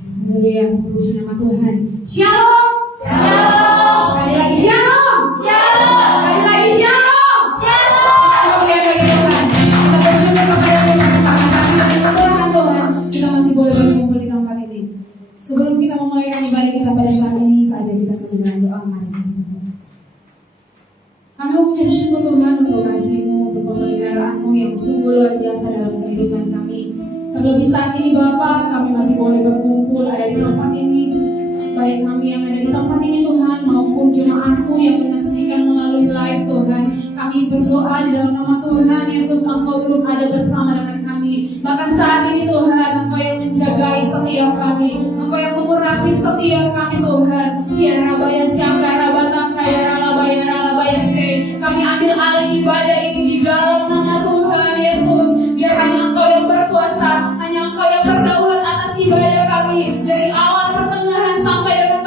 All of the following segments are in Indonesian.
Haleluya, puji nama Tuhan. Shalom. Shalom. Sekali lagi shalom. Shalom. Sekali lagi shalom. Shalom. Haleluya bagi Tuhan. Kita bersyukur kepada Tuhan karena kasih dan keberkahan Tuhan. Kita masih boleh berkumpul di tempat ini. Sebelum kita memulai ibadah kita pada saat ini saja kita sedang doa. Mari. Kami mengucap syukur Tuhan untuk kasih-Mu, untuk pemeliharaanmu yang sungguh luar biasa dalam kehidupan kami. Terlebih saat ini Bapa, kami masih boleh berkumpul ada di tempat ini. Baik kami yang ada di tempat ini Tuhan, maupun jemaatmu yang menyaksikan melalui live Tuhan. Kami berdoa di dalam nama Tuhan Yesus, Engkau terus ada bersama dengan kami. Bahkan saat ini Tuhan, Engkau yang menjagai setiap kami, Engkau yang mengurapi setiap kami Tuhan. Ya Rabaya Syaka, Rabataka, Ya Rabaya, Rabaya Se. Kami ambil alih ibadah ini di dalam nama Tuhan Yesus. Biar hanya Engkau yang berkuasa, hanya Engkau yang berdaulat atas ibadah kami. Dari awal, pertengahan, sampai dengan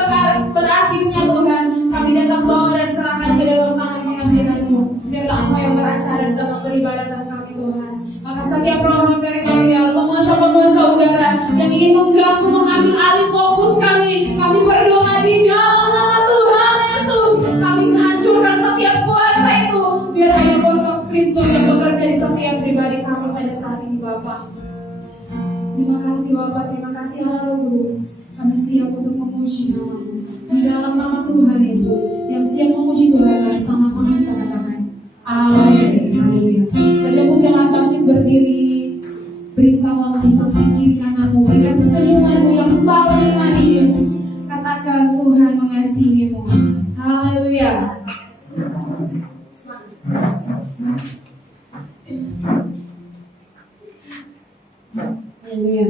berakhirnya Tuhan. Kami datang bawa dan serahkan ke dalam tangan pengasihan-Mu. Biarlah Engkau yang beracara di dalam peribadatan kami Tuhan. Maka setiap roh-roh teritorial, penguasa-penguasa udara yang ingin mengganggu, mengambil alih fokus kami berdoa di dalam nama Tuhan Yesus. Kami hancurkan setiap kuasa itu. Biar hanya kuasa Kristus yang bekerja di setiap pribadi kami pada saat ini Bapa. Terima kasih Bapa, terima kasih Allah Roh Kudus. Kami siap untuk memuji nama-Mu di dalam nama Tuhan Yesus. Yang siap memuji Tuhan, mari sama-sama kita katakan amin. Haleluya. Sejak jemaat bangkit berdiri, beri salam di samping kiri kananmu, berikan senyumanmu yang paling manis. Katakan Tuhan mengasihimu. Haleluya. Haleluya.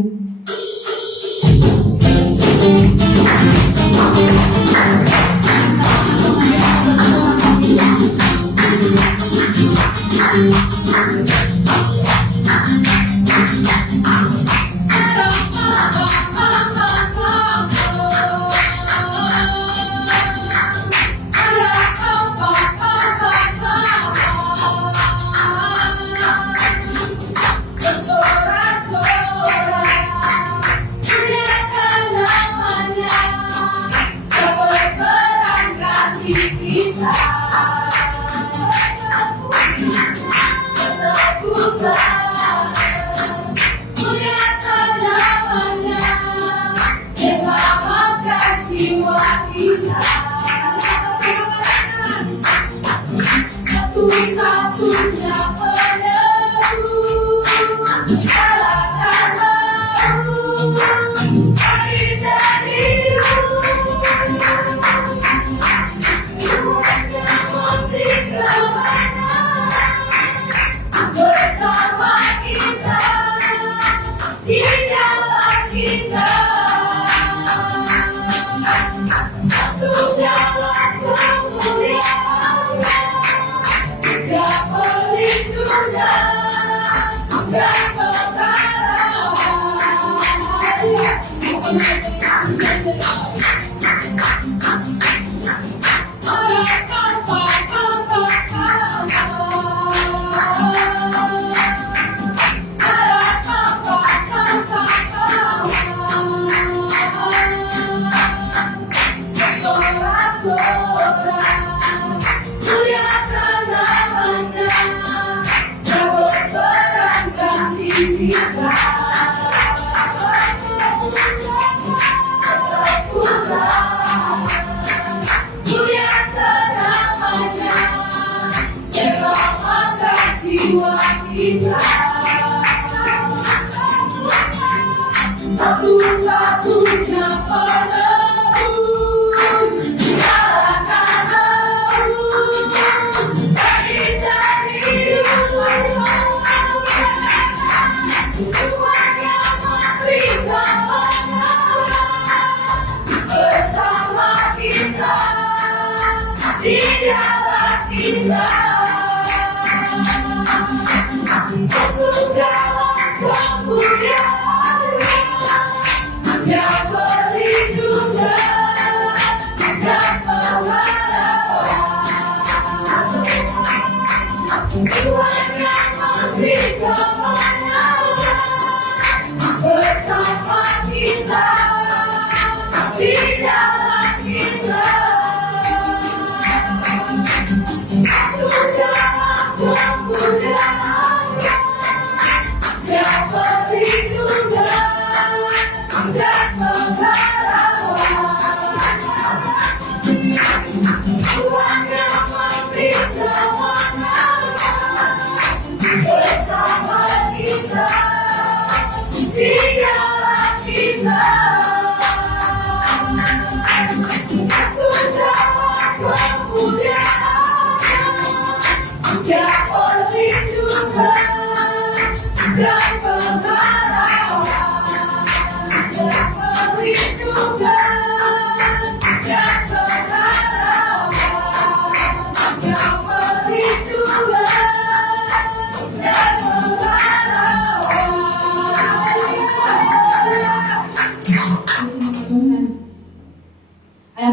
Yang berlindung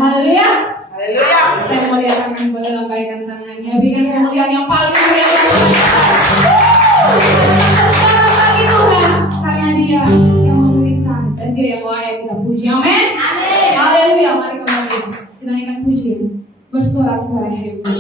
Haleluya. Haleluya. Saya mau lihat tangan, boleh lambaikan tangannya. Berikan kemuliaan yang paling mulia. Sekarang bagi Tuhan, karena Dia yang memberikan dan Dia yang layak kita puji. Amin. Amin. Haleluya. Mari kembali kita naikkan pujian bersorak-sorai hebat.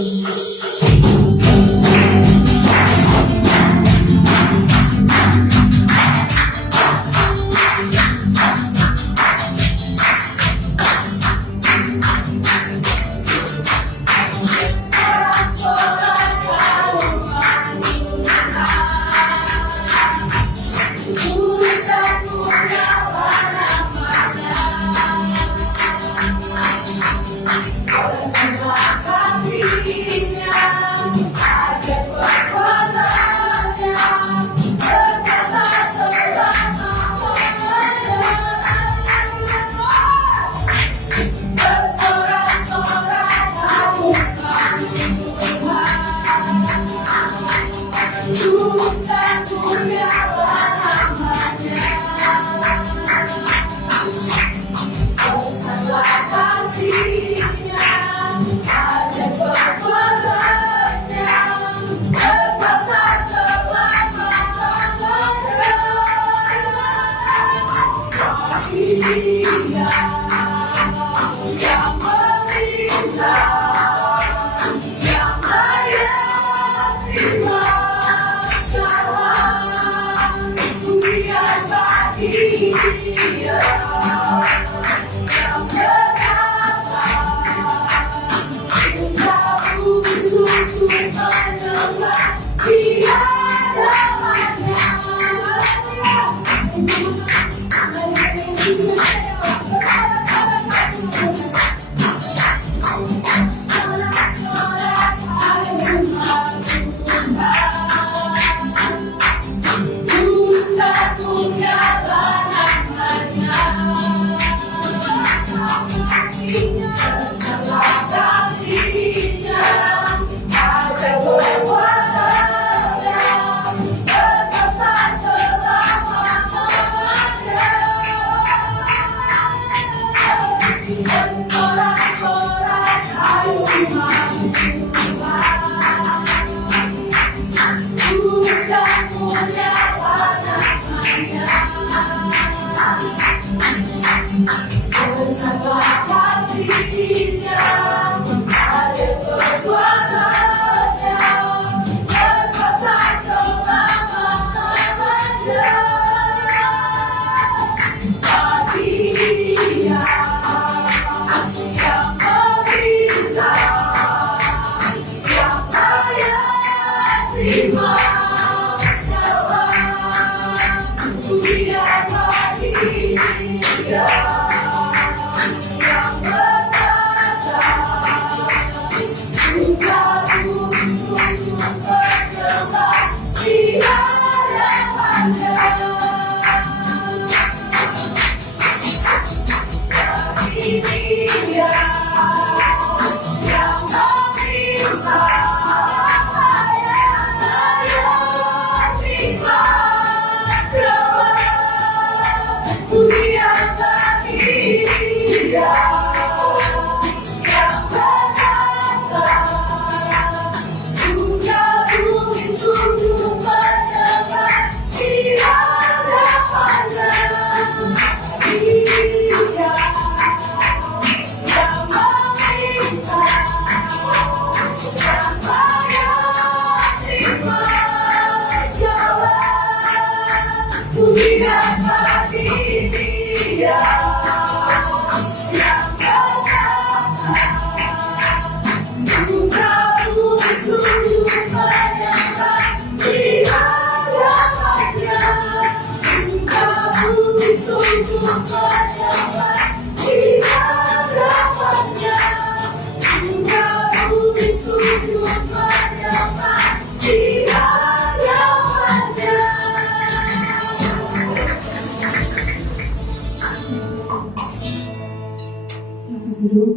Silakan duduk.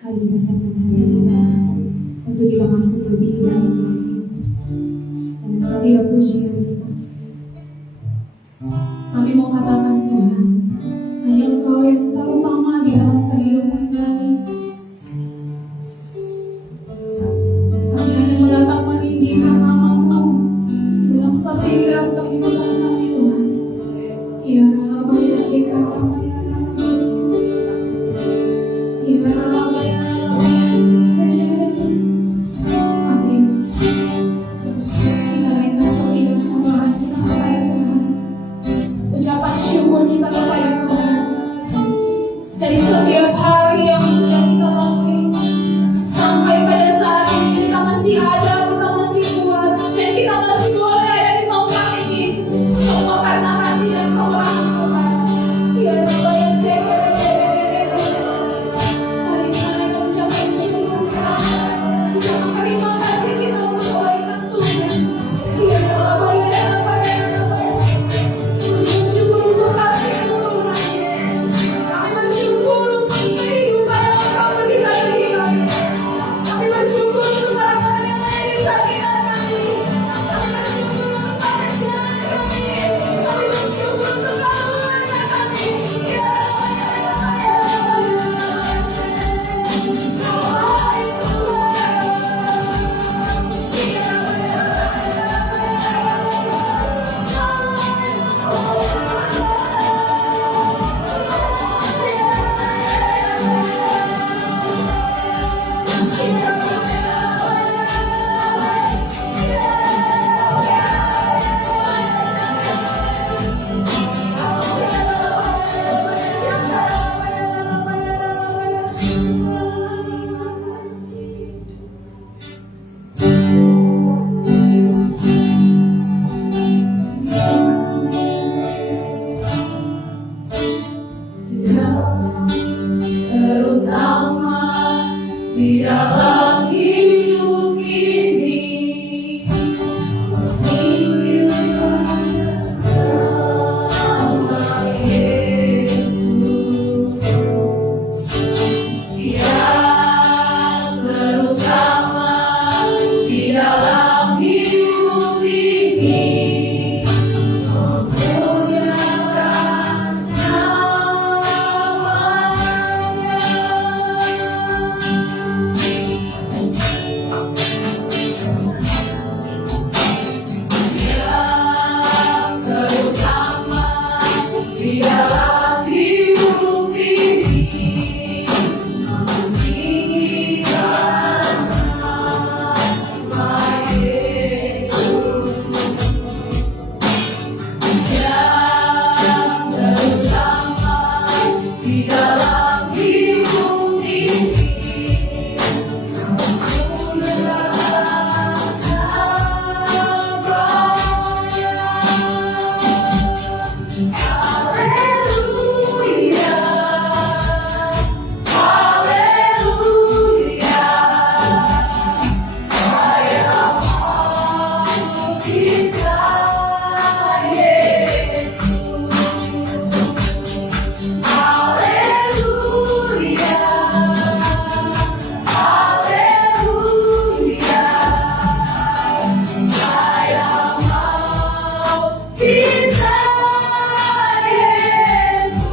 Kali kita sambung hati kita untuk kita masuk lebih dalam lagi. Dan setiap pujian kita, kami mau katakan Tuhan, hanya Engkau yang terutama di dalam kehidupan kami. Kami hanya mau datang meninggikan nama-Mu dalam setiap kehidupan kami Tuhan. Ya Rabbi ya Shekara ya Rabbi ya Rabbi ya Rabbi Amin. Kita naikkan setiap sambahan kita kepada Tuhan. Ucapan syukur kita kepada Tuhan dari setiap hari yang sudah kita lalui sampai pada saat ini kita masih ada, kita masih kuat, dan kita masih boleh ada di tempat ini. Semua karena kasih dan kemurahan Tuhan. Ya Rabbi ya Shekara. Mari kita naikkan ucapan syukur kita. Terima kasih kita mendoakan Tuhan. Ya Rabbi ya Rabbi ya Rabbi. Bersyukur untuk kasih-Mu Tuhan. Kami bersyukur untuk kehidupan yang Engkau berikan bagi kami. Kami bersyukur untuk orang-orang yang ada di samping kami. Kami bersyukur untuk pekerjaan kami. Kami bersyukur untuk keluarga kami. Ya terutama di dalam hidup ini, nama Yesus yang terutama di dalam hidup ini, memuliakan yang terutama di dalam hidup ini, meninggikan nama Yesus yang terutama di dalam hidup ini, memuliakan Haleluya, haleluya, saya mau cinta Yesus. Haleluya, haleluya, saya mau cinta Yesus.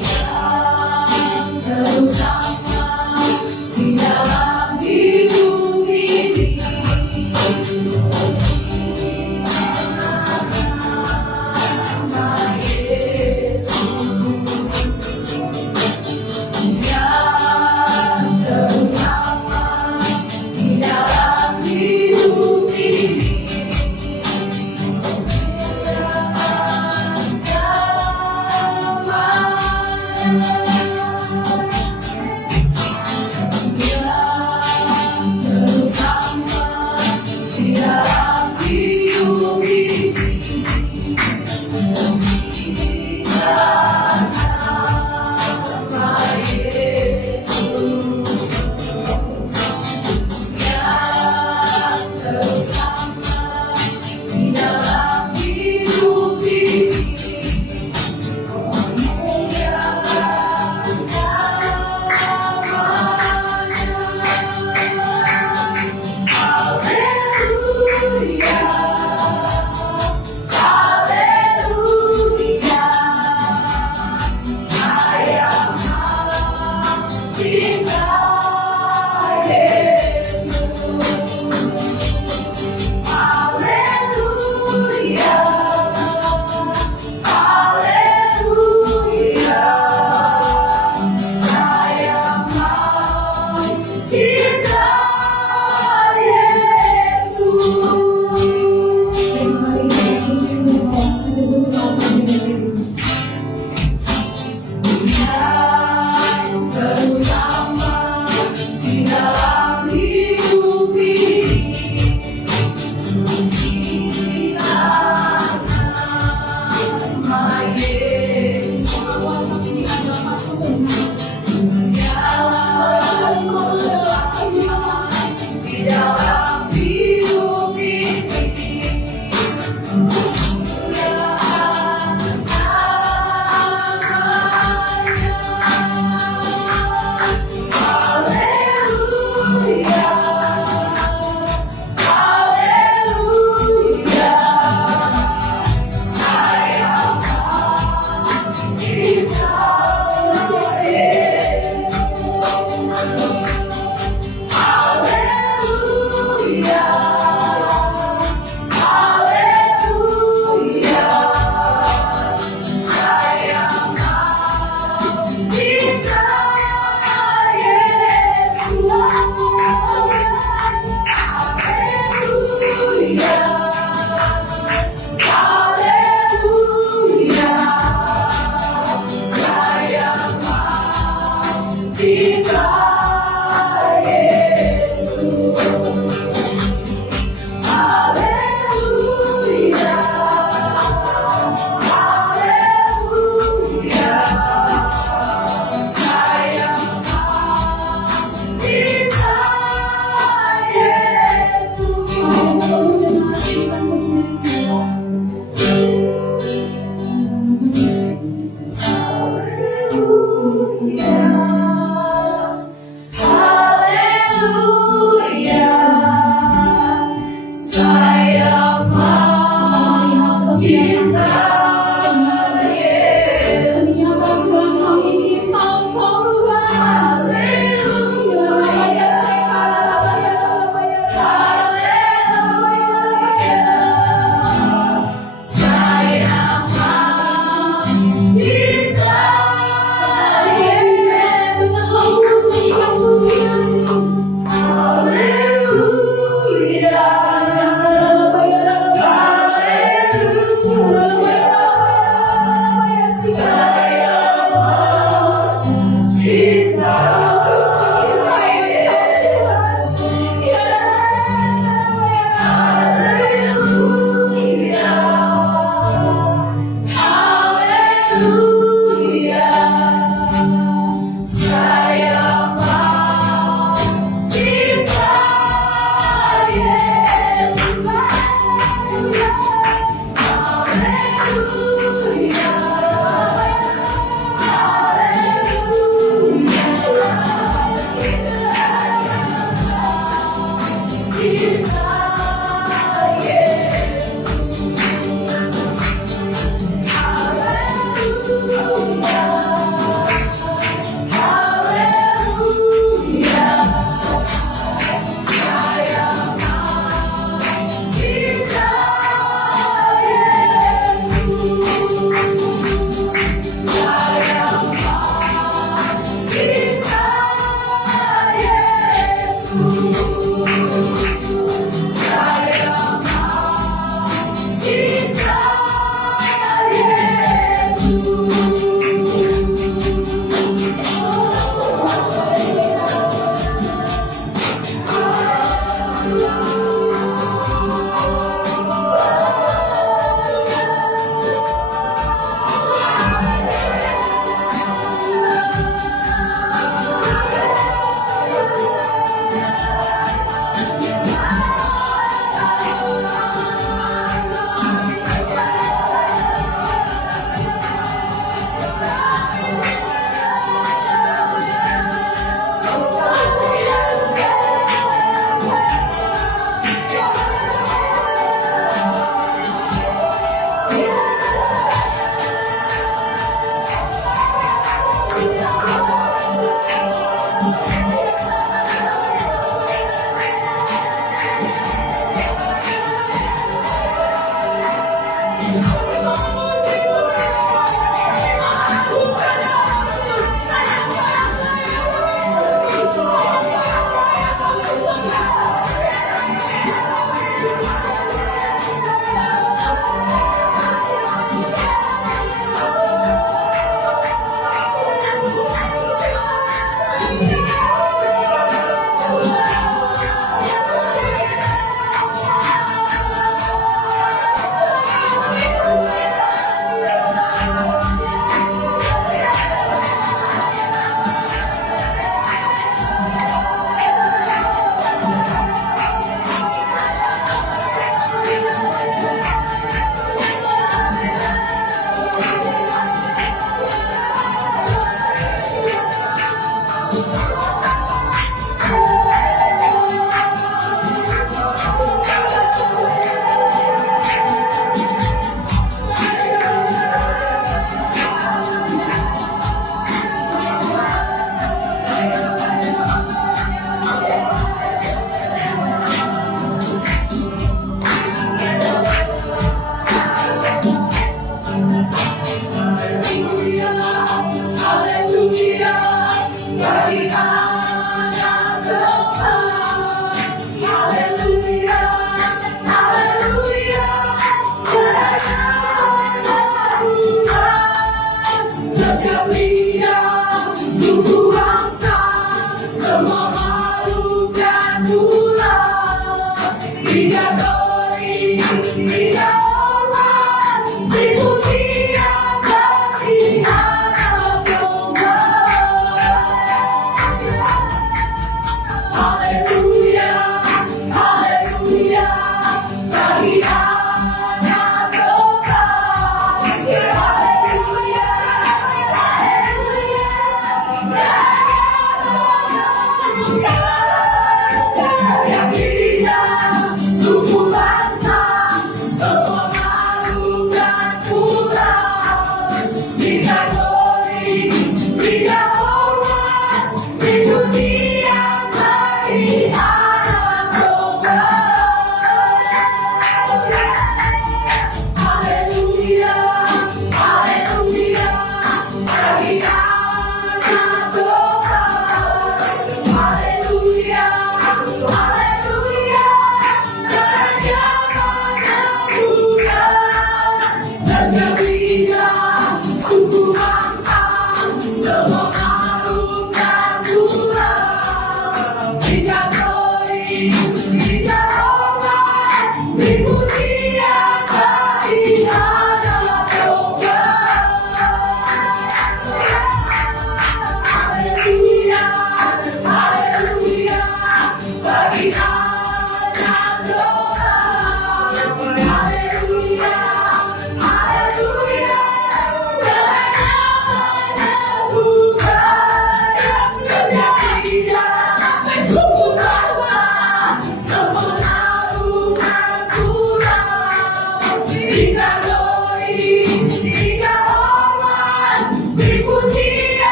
Yang terutama cinta Yesus. Haleluya, haleluya, sayang cinta Yesus. Haleluya, haleluya, sayang cinta Yesus. Setiap lidah suku bangsa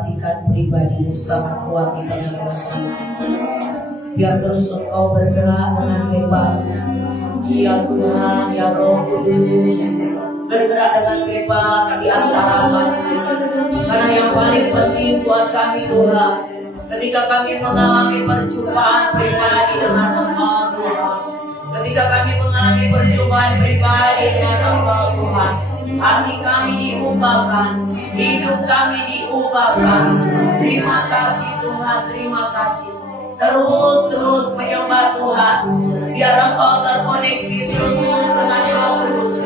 saksikan pribadimu sangat kuat di tengah kami. Biar terus Engkau bergerak dengan bebas. Ya Tuhan, ya Roh Kudus, bergerak dengan bebas di antara kami. Karena yang paling penting buat kami Tuhan, ketika kami mengalami perjumpaan pribadi dengan Engkau Tuhan, ketika kami mengalami perjumpaan pribadi dengan Engkau Tuhan, hati kami diubahkan, hidup kami diubahkan. Terima kasih Tuhan, terima kasih. Terus menyembah Tuhan, biar Engkau terkoneksi terus dengan Roh Kudus.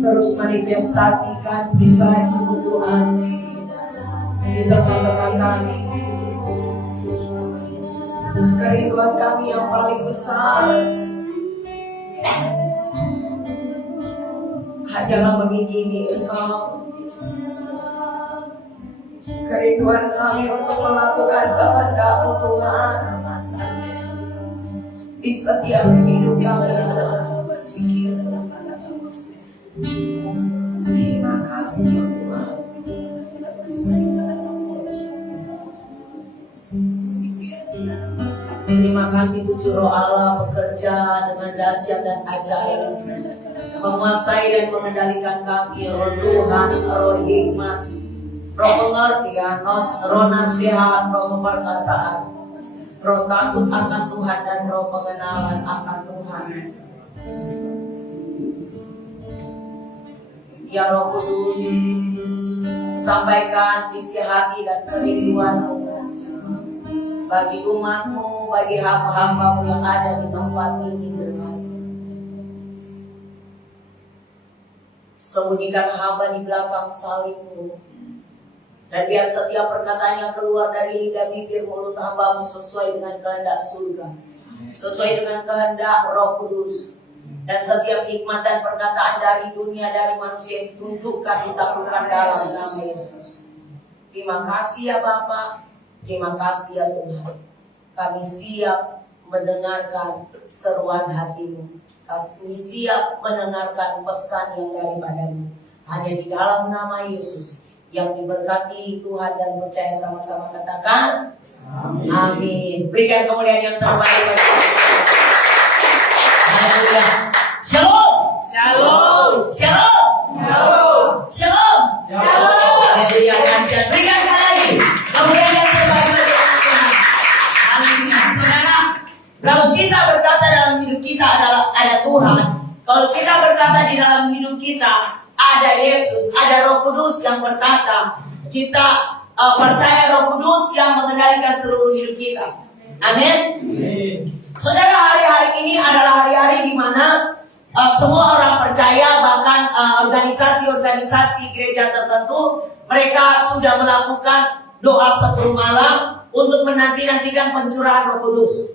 Terus manifestasikan pribadi-Mu Tuhan di tengah-tengah kami. Kerinduan kami yang paling besar hanyalah mengingini Engkau. Kerinduan kami untuk melakukan kehendak-Mu Tuhan di setiap hidup kami. Terima kasih Tuhan. Terima kasih Tujuh Roh Allah bekerja dengan dahsyat dan ajaib, menguasai dan mengendalikan kami. Roh Tuhan, roh hikmat, roh pengertian, roh nasihat, roh keperkasaan, roh takut akan Tuhan, dan roh pengenalan akan Tuhan. Ya Roh Kudus, sampaikan isi hati dan kerinduan bagi umatmu, bagi hamba-hambamu yang ada di tempat ini. Sembunyikan hamba di belakang salibmu, dan biar setiap perkataan yang keluar dari lidah bibir mulut hambamu sesuai dengan kehendak surga, sesuai dengan kehendak Roh Kudus. Dan setiap hikmat dan perkataan dari dunia, dari manusia ditundukkan, ditaklukkan dalam nama Yesus. Terima kasih ya Bapa, terima kasih ya Tuhan. Kami siap mendengarkan seruan hatimu. Kami siap mendengarkan pesan yang daripadamu. Hanya di dalam nama Yesus yang diberkati Tuhan, dan percaya sama-sama katakan amin. Amin. Berikan kemuliaan yang terbaik bagi Tuhan. Haleluya. Shalom. Shalom. Shalom. Shalom. Shalom. Shalom. Haleluya. Berikan sekali lagi kemuliaan yang terbaik bagi Tuhan. Haleluya. Saudara, kalau kita berkata dalam hidup kita ada Tuhan, kalau kita berkata di dalam hidup kita ada Yesus, ada Roh Kudus yang berkata, kita percaya Roh Kudus yang mengendalikan seluruh hidup kita. Amin. Saudara, hari-hari ini adalah hari-hari di mana semua orang percaya, bahkan organisasi-organisasi gereja tertentu, mereka sudah melakukan doa 10 malam untuk menanti-nantikan pencurahan Roh Kudus.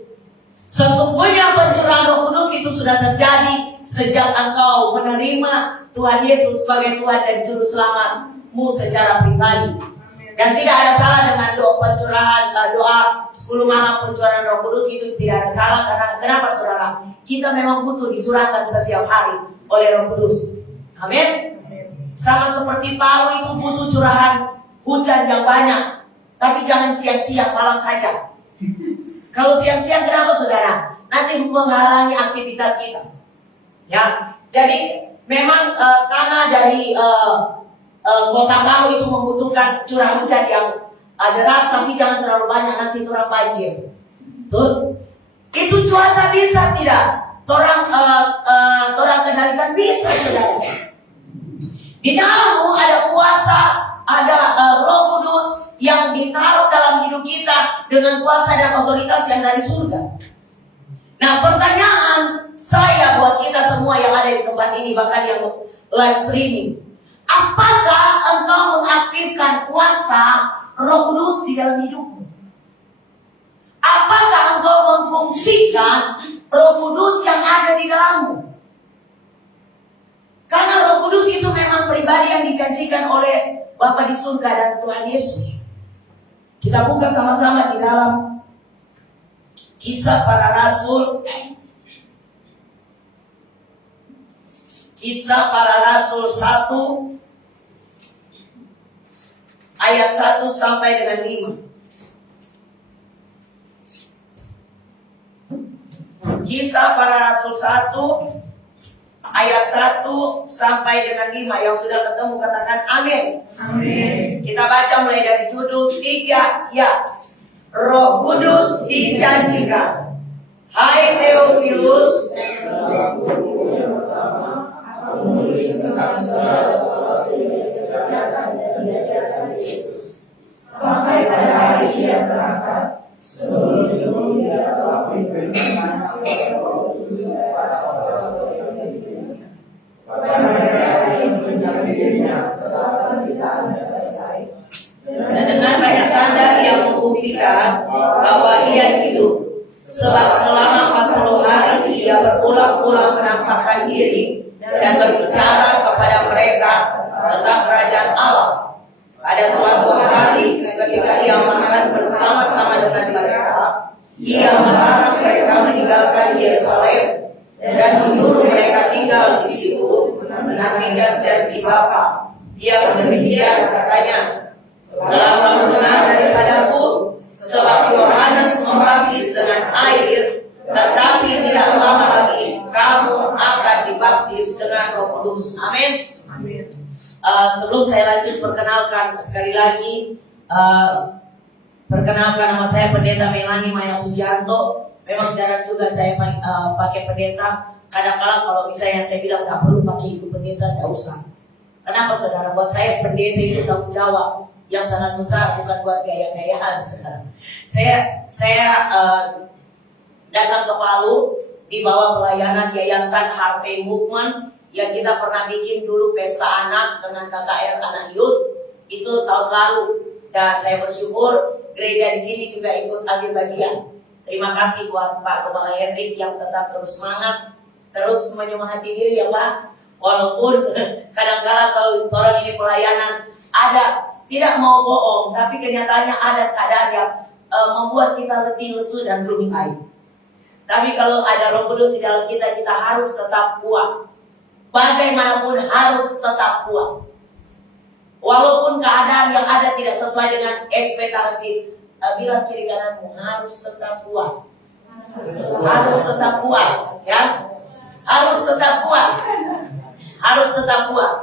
Sesungguhnya pencurahan Roh Kudus itu sudah terjadi sejak engkau menerima Tuhan Yesus sebagai Tuhan dan Juru Selamatmu secara pribadi. Dan tidak ada salah dengan doa pencurahan, doa 10 malam pencurahan Roh Kudus, itu tidak ada salah. Karena kenapa saudara? Kita memang butuh dicurahkan setiap hari oleh Roh Kudus. Amin. Sama seperti Palu itu butuh curahan hujan yang banyak, tapi jangan siang-siang, malam saja. Kalau siang-siang kenapa saudara? Nanti menghalangi aktivitas kita. Ya, jadi memang tanah dari kota Palu itu membutuhkan curah hujan yang deras, tapi jangan terlalu banyak, nanti orang banjir. Tuh, itu cuaca bisa tidak? Orang kendalikan bisa, saudara. Di dalammu ada kuasa, ada Roh Kudus yang ditaruh dalam hidup kita dengan kuasa dan otoritas yang dari surga. Nah, pertanyaan saya buat kita semua yang ada di tempat ini, bahkan yang live streaming, apakah engkau mengaktifkan kuasa Roh Kudus di dalam hidupmu? Apakah engkau memfungsikan Roh Kudus yang ada di dalammu? Karena Roh Kudus itu memang pribadi yang dijanjikan oleh Bapa di surga dan Tuhan Yesus. Kita buka sama-sama di dalam Kisah Para Rasul. Kisah Para Rasul 1 ayat 1 sampai dengan 5. Kisah Para Rasul 1 ayat 1 sampai dengan 5. Yang sudah ketemu katakan amin. Amin. Kita baca mulai dari judul 3 ya. Roh Kudus dijanjikan. Hai Theophilus, sampai pada hari Ia berangkat, sebelum itu Ia telah memberikan pada mereka yang menjadi dirinya setelah penderitaan selesai. Dan dengan banyak tanda yang membuktikan bahwa Ia hidup. Sebab selama 40 hari Ia berulang-ulang menampakkan diri dan berbicara kepada mereka tentang kerajaan Allah. Pada suatu hari ketika Ia makan bersama-sama dengan mereka, Ia melarang mereka meninggalkan Yerusalem dan menyuruh mereka tinggal di situ menantikan janji Bapa. Ia demikian katanya, telah kamu dengar daripadaku, sebab Yohanes membaptis dengan air Kudus. Amin. Sebelum saya lanjut, perkenalkan sekali lagi, perkenalkan nama saya Pendeta Melani Maya Sugianto. Memang jarang juga saya pakai pendeta. Kadang-kadang kalau misalnya saya bilang nggak perlu pakai itu pendeta, nggak usah. Kenapa saudara? Buat saya pendeta itu tanggung jawab yang sangat besar, bukan buat gaya-gayaan saudara. Saya datang ke Palu di bawah pelayanan Yayasan Harvey Movement yang kita pernah bikin dulu pesta anak dengan KKR anak youth itu tahun lalu, dan saya bersyukur gereja di sini juga ikut ambil bagian. Terima kasih buat Pak Kepala Hendrik yang tetap terus semangat, terus menyemangati diri ya Pak. Walaupun kadang-kadang kalau orang ini pelayanan ada tidak mau bohong, tapi kenyataannya ada keadaan yang membuat kita letih, lesu dan belum air. Tapi kalau ada Roh Kudus di dalam kita, kita harus tetap kuat. Bagaimanapun harus tetap kuat. Walaupun keadaan yang ada tidak sesuai dengan ekspektasi, bilang kiri kananmu harus tetap kuat. Harus tetap kuat, ya. Harus tetap kuat. Harus tetap kuat.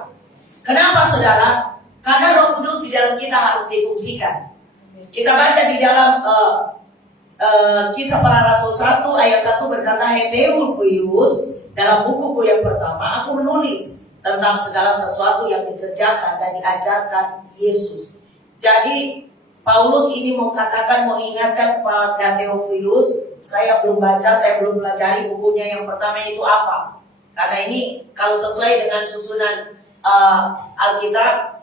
Kenapa saudara? Karena Roh Kudus di dalam kita harus difungsikan. Kita baca di dalam Kisah Para Rasul 1 ayat 1 berkata, Theophilus, dalam bukuku yang pertama aku menulis tentang segala sesuatu yang dikerjakan dan diajarkan Yesus. Jadi Paulus ini mau katakan, mau ingatkan kepada Theophilus, saya belum baca, saya belum pelajari bukunya yang pertama itu apa. Karena ini kalau sesuai dengan susunan Alkitab,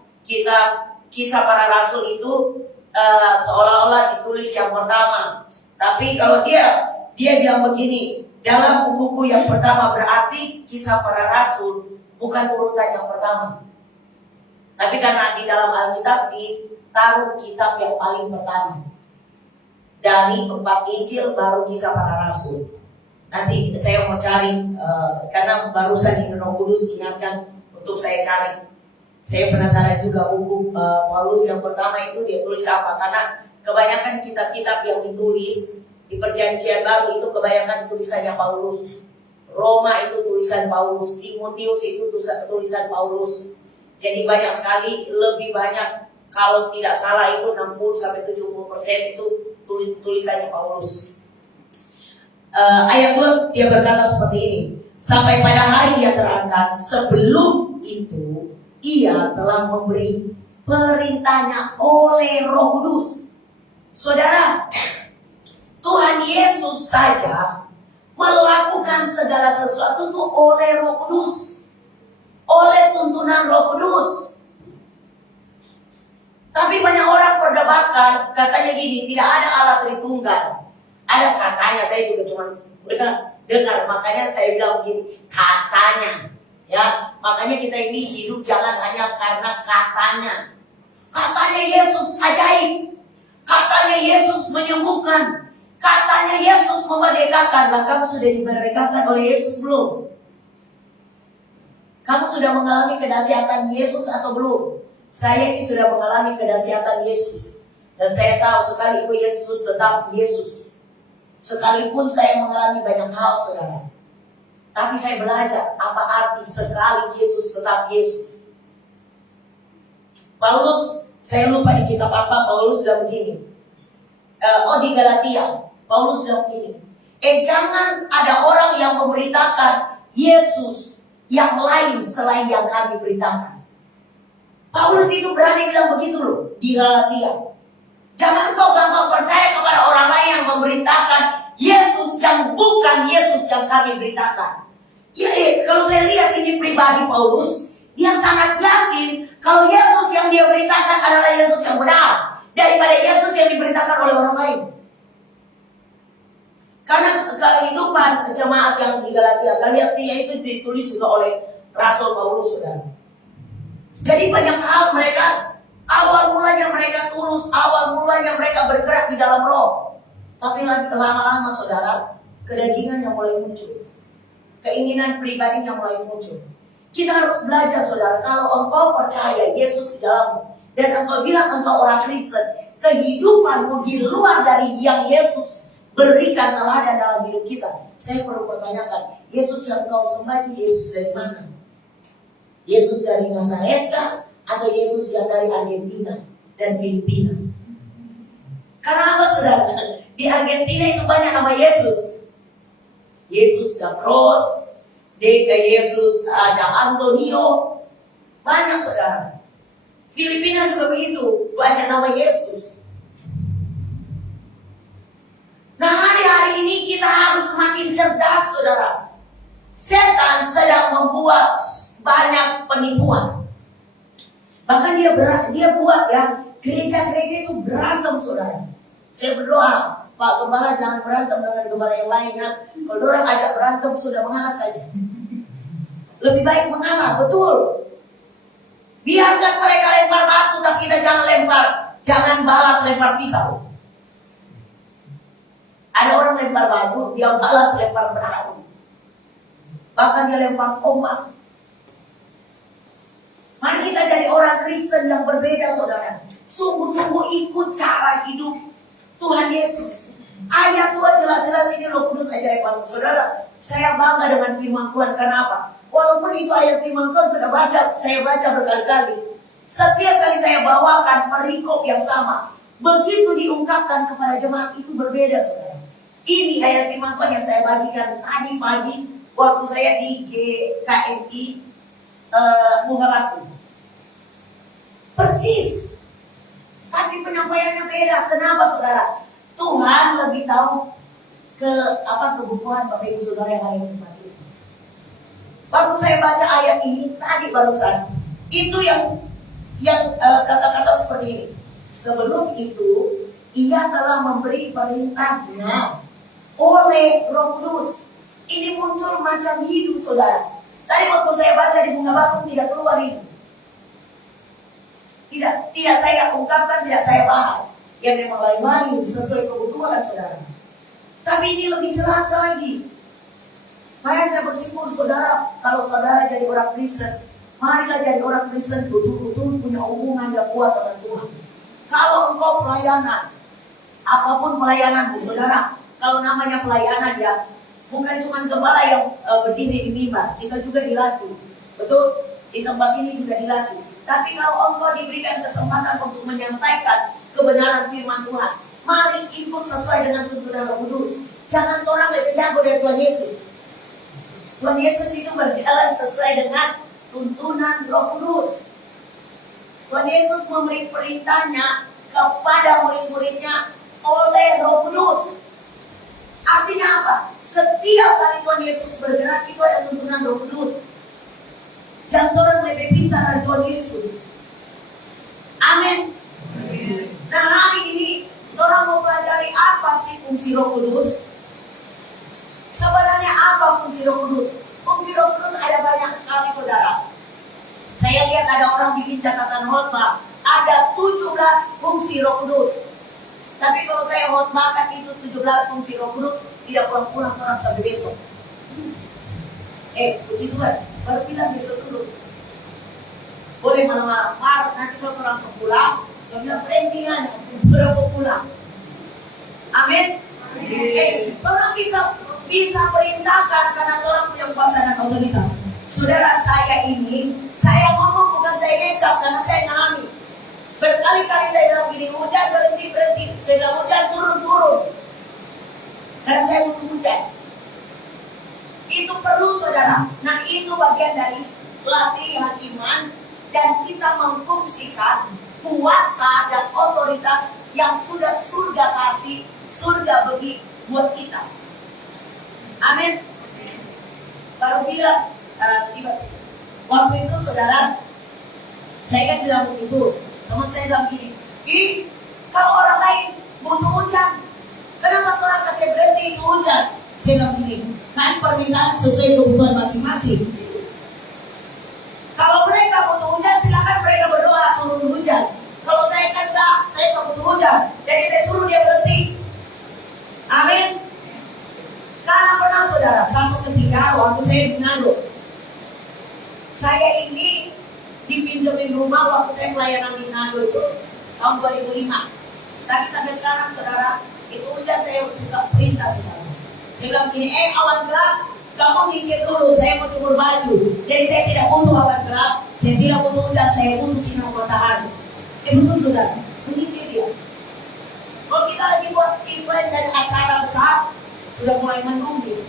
Kisah Para Rasul itu seolah-olah ditulis yang pertama. Tapi kalau dia bilang begini, dalam bukuku yang pertama, berarti Kisah Para Rasul bukan urutan yang pertama. Tapi karena di dalam Alkitab ditaruh kitab yang paling pertama. Dari 4 Injil baru Kisah Para Rasul. Nanti saya mau cari, karena barusan ini Roh Kudus ingatkan untuk saya cari. Saya penasaran juga buku Paulus yang pertama itu dia tulis apa. Karena kebanyakan kitab-kitab yang ditulis di Perjanjian Baru itu kebanyakan tulisannya Paulus. Roma itu tulisan Paulus, Timotius itu tulisan Paulus. Jadi banyak sekali, lebih banyak, kalau tidak salah itu 60-70% itu tulisannya Paulus. Ayat 2 dia berkata seperti ini, sampai pada hari ia terangkat, sebelum itu ia telah memberi perintahnya oleh Roh Kudus. Saudara, Tuhan Yesus saja melakukan segala sesuatu itu oleh Roh Kudus, oleh tuntunan Roh Kudus. Tapi banyak orang perdebatkan, katanya gini, tidak ada Allah Tritunggal. Ada katanya, saya juga cuma dengar, makanya saya bilang begini, katanya. Ya, makanya kita ini hidup jangan hanya karena katanya. Katanya Yesus ajaib. Katanya Yesus menyembuhkan. Katanya Yesus memerdekakan. Lah, kamu sudah dimerdekakan oleh Yesus belum? Kamu sudah mengalami kedahsyatan Yesus atau belum? Saya ini sudah mengalami kedahsyatan Yesus. Dan saya tahu sekali Yesus tetap Yesus. Sekalipun saya mengalami banyak hal, saudara. Tapi saya belajar apa arti sekali Yesus tetap Yesus. Paulus, saya lupa di kitab apa, Paulus bilang begini. Di Galatia, Paulus bilang begini. Jangan ada orang yang memberitakan Yesus yang lain selain yang kami beritakan. Paulus itu berani bilang begitu loh di Galatia. Jangan kau gampang percaya kepada orang lain yang memberitakan Yesus yang bukan Yesus yang kami beritakan. Ya, kalau saya lihat ini pribadi Paulus, dia sangat yakin kalau Yesus yang dia beritakan adalah Yesus yang benar daripada Yesus yang diberitakan oleh orang lain. Karena kehidupan jemaat yang di Galatia itu ditulis juga oleh Rasul Paulus, saudara. Jadi banyak hal mereka, awal mulanya mereka tulus, awal mulanya mereka bergerak di dalam roh. Tapi lama-lama saudara, kedagingan yang mulai muncul. Keinginan pribadi yang mulai muncul. Kita harus belajar saudara, kalau engkau percaya Yesus di dalammu, dan engkau bilang engkau orang Kristen, kehidupanmu di luar dari yang Yesus berikan teladan dalam hidup kita. Saya perlu pertanyakan, Yesus yang kau sembah itu Yesus dari mana? Yesus dari Nazaret kah? Atau Yesus yang dari Argentina dan Filipina? Karena apa saudara? Di Argentina itu banyak nama Yesus. Yesus da Cruz, Yesus ada Antonio, banyak saudara. Filipina juga begitu, banyak nama Yesus. Nah, hari-hari ini kita harus semakin cerdas saudara. Setan sedang membuat banyak penipuan. Bahkan dia buat ya, gereja-gereja itu berantem saudara. Saya berdoa, Pak Gembala jangan berantem dengan gembala yang lainnya. Kalau orang ajak berantem sudah mengalah saja. Lebih baik mengalah, betul. Biarkan mereka lempar batu, tapi kita jangan balas lempar pisau. Ada orang lempar batu, dia balas lempar perahu. Bahkan dia lempar tombak. Mari kita jadi orang Kristen yang berbeda saudara. Sungguh-sungguh ikut cara hidup Tuhan Yesus. Ayat 2 jelas-jelas ini Roh Kudus ajaib banget. Saudara, saya bangga dengan firman Tuhan. Kenapa? Walaupun itu ayat firman Tuhan saya baca berkali-kali. Setiap kali saya bawakan perikop yang sama, begitu diungkapkan kepada jemaat itu berbeda saudara. Ini ayat firman Tuhan yang saya bagikan tadi pagi waktu saya di GKMI Bunga Batu. Persis. Tapi penyampaiannya beda. Kenapa saudara? Tuhan lebih tahu kebutuhan Bapak Ibu Saudara yang ada di tempat ini. Waktu saya baca ayat ini tadi barusan, itu yang kata-kata seperti ini. Sebelum itu, ia telah memberi perintahnya oleh Roh Kudus. Ini muncul macam hidup saudara. Tadi waktu saya baca di Bunga Batu tidak keluar ini. Tidak saya ungkapkan, tidak saya bahas. Yang memang lain-lain sesuai kebutuhan saudara. Tapi ini lebih jelas lagi. Makanya saya bersyukur saudara, kalau saudara jadi orang Kristen, marilah jadi orang Kristen betul-betul punya hubungan yang kuat dengan Tuhan. Kalau engkau pelayanan, apapun pelayananmu saudara, kalau namanya pelayanan ya, bukan cuma gembala yang berdiri di mimbar, kita juga dilatih. Betul? Di tempat ini juga dilatih. Tapi kalau engkau diberikan kesempatan untuk menyampaikan kebenaran firman Tuhan, mari ikut sesuai dengan tuntunan Roh Kudus. Jangan orang lebih jago dari Tuhan Yesus. Tuhan Yesus itu berjalan sesuai dengan tuntunan Roh Kudus. Tuhan Yesus memberi perintahnya kepada murid-muridnya oleh Roh Kudus. Artinya apa? Setiap kali Tuhan Yesus bergerak itu ada tuntunan Roh Kudus. Jangan orang lebih pintar dari Tuhan Yesus. Amin. Nah, hari ini orang mau pelajari apa sih fungsi Roh Kudus. Sebenarnya apa fungsi Roh Kudus? Fungsi Roh Kudus ada banyak sekali saudara. Saya lihat ada orang bikin catatan khotbah, ada 17 fungsi Roh Kudus. Tapi kalau saya khotbahkan itu 17 fungsi Roh Kudus, tidak pulang-pulang orang sampai besok. Puji Tuhan, baru bilang besok dulu. Boleh malam-malam, nanti kalau orang pulang, kalau bilang perendingan, berapa pulang. Amin. Orang bisa perintahkan karena orang punya kuasa dan otoritas. Saudara saya ini, saya ngomong bukan saya ngecap karena saya ngalami. Berkali-kali saya bilang gini, hujan berhenti. Saya bilang hujan turun. Karena saya butuh hujan. Itu perlu saudara. Nah itu bagian dari latihan iman. Dan kita memfungsikan kuasa dan otoritas yang sudah surga kasih, surga bagi buat kita. Amin. Baru bilang, waktu itu saudara, saya kan bilang begitu. Teman saya bilang gini, kalau orang lain butuh hujan, kenapa orang kasih berhenti itu hujan? Saya bilang gini, kan permintaan sesuai kebutuhan masing-masing. Kalau mereka butuh hujan, silakan mereka berdoa turun hujan. Kalau saya kan enggak, saya nggak butuh hujan, jadi saya suruh dia berhenti. Amin. Karena pernah saudara, satu ketika waktu saya di Manado, saya ini dipinjemin rumah waktu saya pelayanan di Manado itu tahun 2005. Tapi sampai sekarang saudara, itu hujan saya suka perintah saudara. Saya bilang gini, awan gelap, Kamu mikir dulu, saya mau jemur baju. Jadi saya tidak butuh awan gelap, saya tidak butuh hujan, saya butuh sinar matahari. Betul saudara, mikir dia. Kalau kita lagi buat event dan acara besar, sudah mulai menunggu.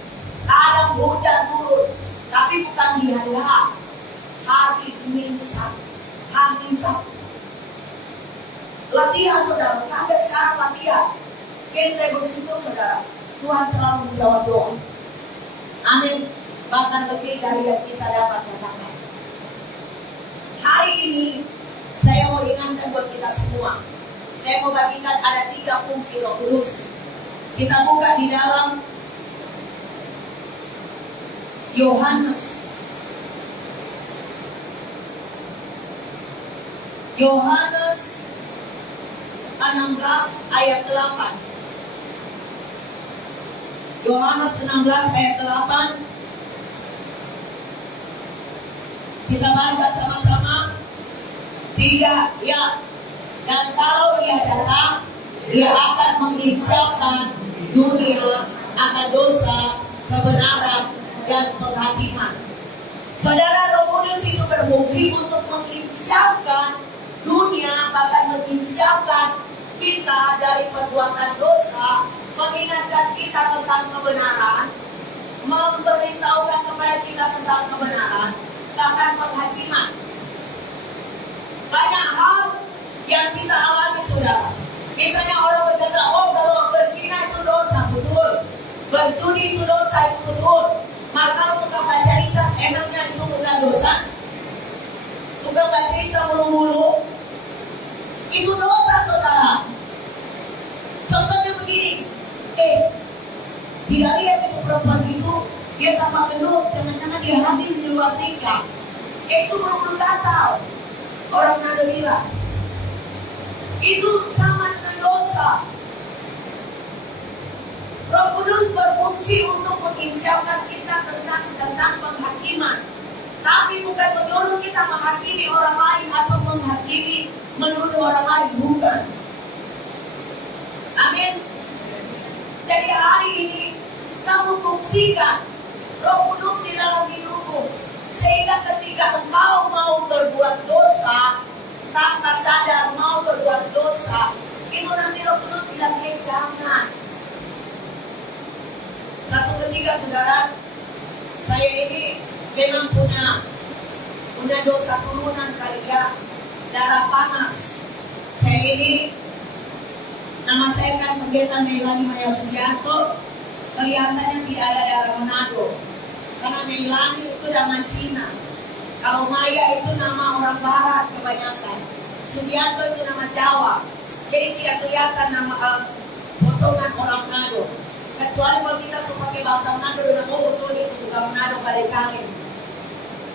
Kadang hujan turun, tapi bukan di hari H, hari Minggu. Latihan saudara, sampai sekarang latihan. Jadi saya bersyukur saudara, Tuhan selalu menjawab doa. Amin. Bahkan lebih dari yang kita dapat katakan. Hari ini saya mau ingatkan buat kita semua. Saya mau bagikan ada 3 fungsi Roh Kudus. Kita buka di dalam Yohanes 16 ayat 8. Yohanes 16 ayat 8. Kita baca sama-sama. 3, ya. Dan kalau ia datang, dia akan mengisyapkan dunia akan dosa, kebenaran, dan penghakiman. Saudara, Roh Kudus itu berfungsi untuk mengisyapkan dunia, bahkan mengisyapkan kita dari perbuatan dosa, mengingatkan kita tentang kebenaran, memberitahukan kepada kita tentang kebenaran, bahkan penghakiman. Banyak hal yang kita alami saudara. Misalnya orang berkata, oh kalau berzina itu dosa, betul. Berjudi itu dosa, itu betul. Maka kalau tukang baca cerita, emangnya itu bukan dosa? Tukang baca cerita mulu-mulu, itu dosa saudara. Contohnya begini, tidak lihat itu perempuan itu, dia tambah gendut, jangan-jangan dia hamil di luar nikah. Itu berbulu gatal. Orang nada bilang, itu sama dengan dosa. Roh Kudus berfungsi untuk mengisyapkan kita tentang penghakiman. Tapi bukan menyuruh kita menghakimi orang lain atau menghakimi menuduh orang lain, bukan. Amin. Jadi hari ini kamu fungsikan Roh Kudus di dalam hidupmu, sehingga ketika engkau mau berbuat dosa, tanpa sadar mau berbuat dosa, itu nanti Roh Kudus bilang, jangan. Satu ketika saudara, saya ini memang punya dosa turunan kali ya, darah panas. Saya ini, nama saya kan Pendeta Melani Maya Sugiarto, kelihatannya tidak ada darah Manado. Karena Melani itu nama Cina. Kalau Maya itu nama orang Barat kebanyakan. Sugiarto itu nama Jawa. Jadi tidak kelihatan nama potongan orang Manado. Kecuali kalau kita suka pakai bahasa Manado, udah mau betul itu bukan Manado kali-kali.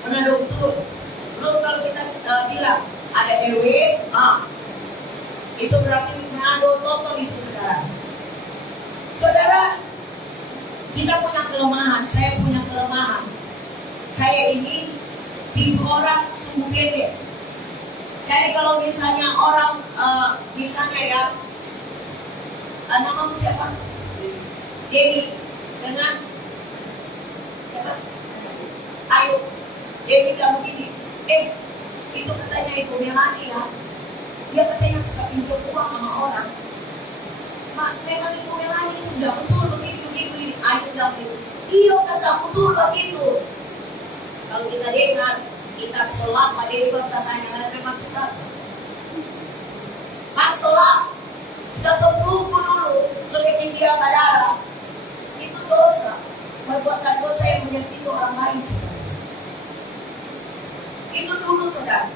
Manado betul. Belum kalau kita bilang ada RW, itu berarti Manado total itu saudara. Saudara, kita punya kelemahan. Saya punya kelemahan. Saya ini tipe orang sungguh pede. Jadi kalau misalnya orang, misalnya ya, namamu siapa? Dewi dengan siapa? Ayo, Dewi bilang begini, itu katanya Ibu Melani ya, dia katanya suka pinjam uang sama orang. Memang Ibu Melani itu sudah betul begini. Ayo bilang gitu, iya kata betul begitu. Kalau kita dengar, kita selama Dewi katanya memang suka. Masalah kita sebelum dulu sebagai dia padahal itu dosa, perbuatan dosa yang menyakiti orang lain. Itu dulu saudara.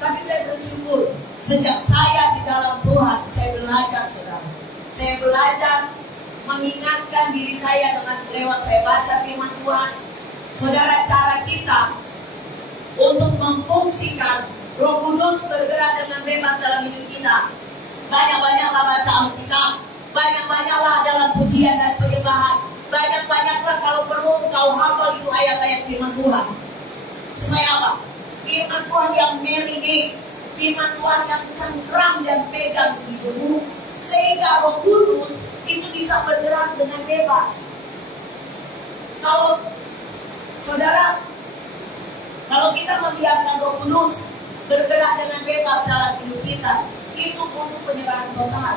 Tapi saya bersyukur sejak saya di dalam Tuhan, saya belajar saudara. Saya belajar mengingatkan diri saya dengan lewat saya baca firman Tuhan. Saudara, cara kita untuk memfungsikan Roh Kudus bergerak dengan bebas dalam hidup kita. Banyak-banyaklah baca Alkitab, banyak-banyaklah dalam pujian dan penyembahan, banyak-banyaklah kalau perlu kau hafal itu ayat-ayat firman Tuhan. Supaya apa? Firman Tuhan yang meringi, firman Tuhan yang cengkram dan pegang hidupmu, sehingga Roh Kudus itu bisa bergerak dengan bebas. Kalau Saudara, kalau kita membiarkan Roh Kudus bergerak dengan bebas dalam hidup kita, itu untuk penyerahan total.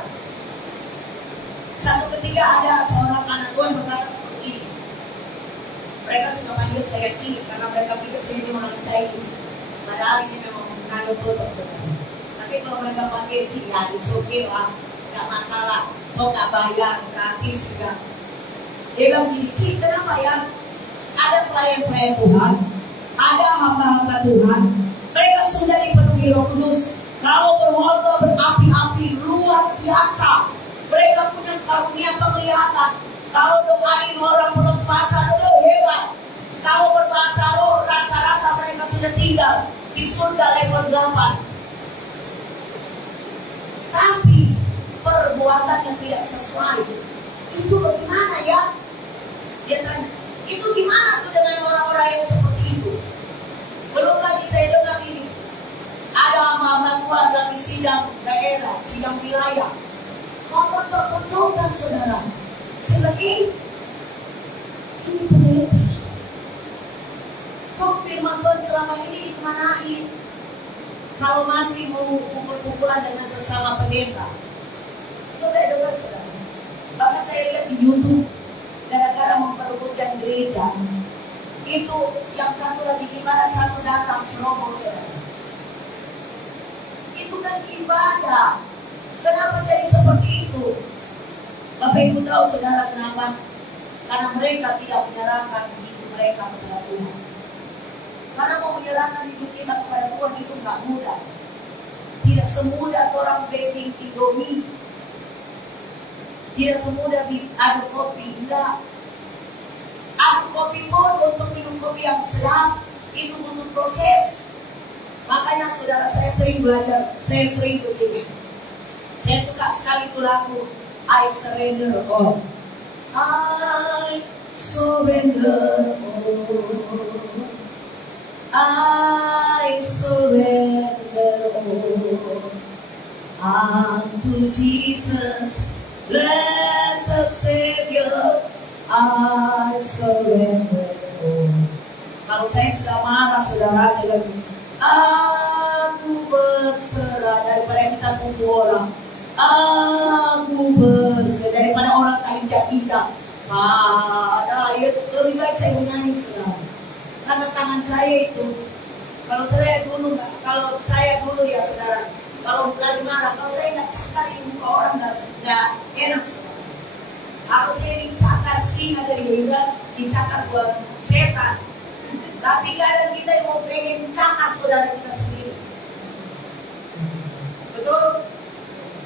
Satu ketika ada seorang anak Tuhan berkata seperti ini. Mereka suka panggil saya Cik karena mereka pikir saya ini orang Chinese. Padahal ini memang mengandung total, saudara. Tapi kalau mereka panggil Cik, ya it's okay lah, nggak masalah. Mau nggak bayar, gratis juga. Dia bilang gini, Cik, kenapa ya? Ada pelayan-pelayan Tuhan, ada hamba-hamba Tuhan, mereka sudah dipenuhi Roh Kudus. Kalau berkhotbah berapi-api luar biasa, mereka punya karunia penglihatan. Kalau doain orang berpuasa itu hebat. Kalau berbahasa roh, rasa-rasa mereka sudah tinggal di surga level 8. Tapi perbuatan yang tidak sesuai, itu bagaimana ya? Dia tanya, itu gimana tuh dengan orang-orang yang seperti itu? Belum lagi saya dengar ini, ada hamba-hamba Tuhan lagi sidang daerah, sidang wilayah, mau cocok-cocokan, saudara. Sebagai ini pendeta, kok firman Tuhan selama ini dikemanain? Kalau masih mau pukul-pukulan dengan sesama pendeta, itu saya dengar, saudara. Bahkan saya lihat di YouTube, gara-gara memperebutkan gereja, itu yang satu lagi ibadah, satu datang serobong, saudara. Itu kan ibadah. Kenapa jadi seperti itu? Bapak Ibu tahu, saudara, kenapa? Karena mereka tidak menyerahkan hidup mereka kepada Tuhan. Karena mau menyerahkan hidup kita kepada Tuhan itu nggak mudah. Tidak semudah orang baking Indomie. Tidak semudah aduk kopi, enggak. Aduk kopi pun untuk minum kopi yang sedap, itu butuh proses. Makanya saudara, saya sering belajar, saya sering begini. Saya suka sekali itu lagu I surrender all. I surrender all. I surrender all unto Jesus, blessed Savior. I surrender all. Kalau saya sudah marah, saudara, saya lagi, aku berserah. Daripada kita tunggu orang, aku berserah. Daripada orang tak injak-injak, lebih baik saya menyanyi, saudara. Karena tangan saya itu, kalau saya dulu ya, saudara, kalau lagi marah, kalau saya nggak cakar di muka orang, nggak enak, saudara. Aku saya dicakar singa dari Yehuda, dicakar buat setan. Tapi kadang kita yang mau pengen cakar saudara kita sendiri. Betul?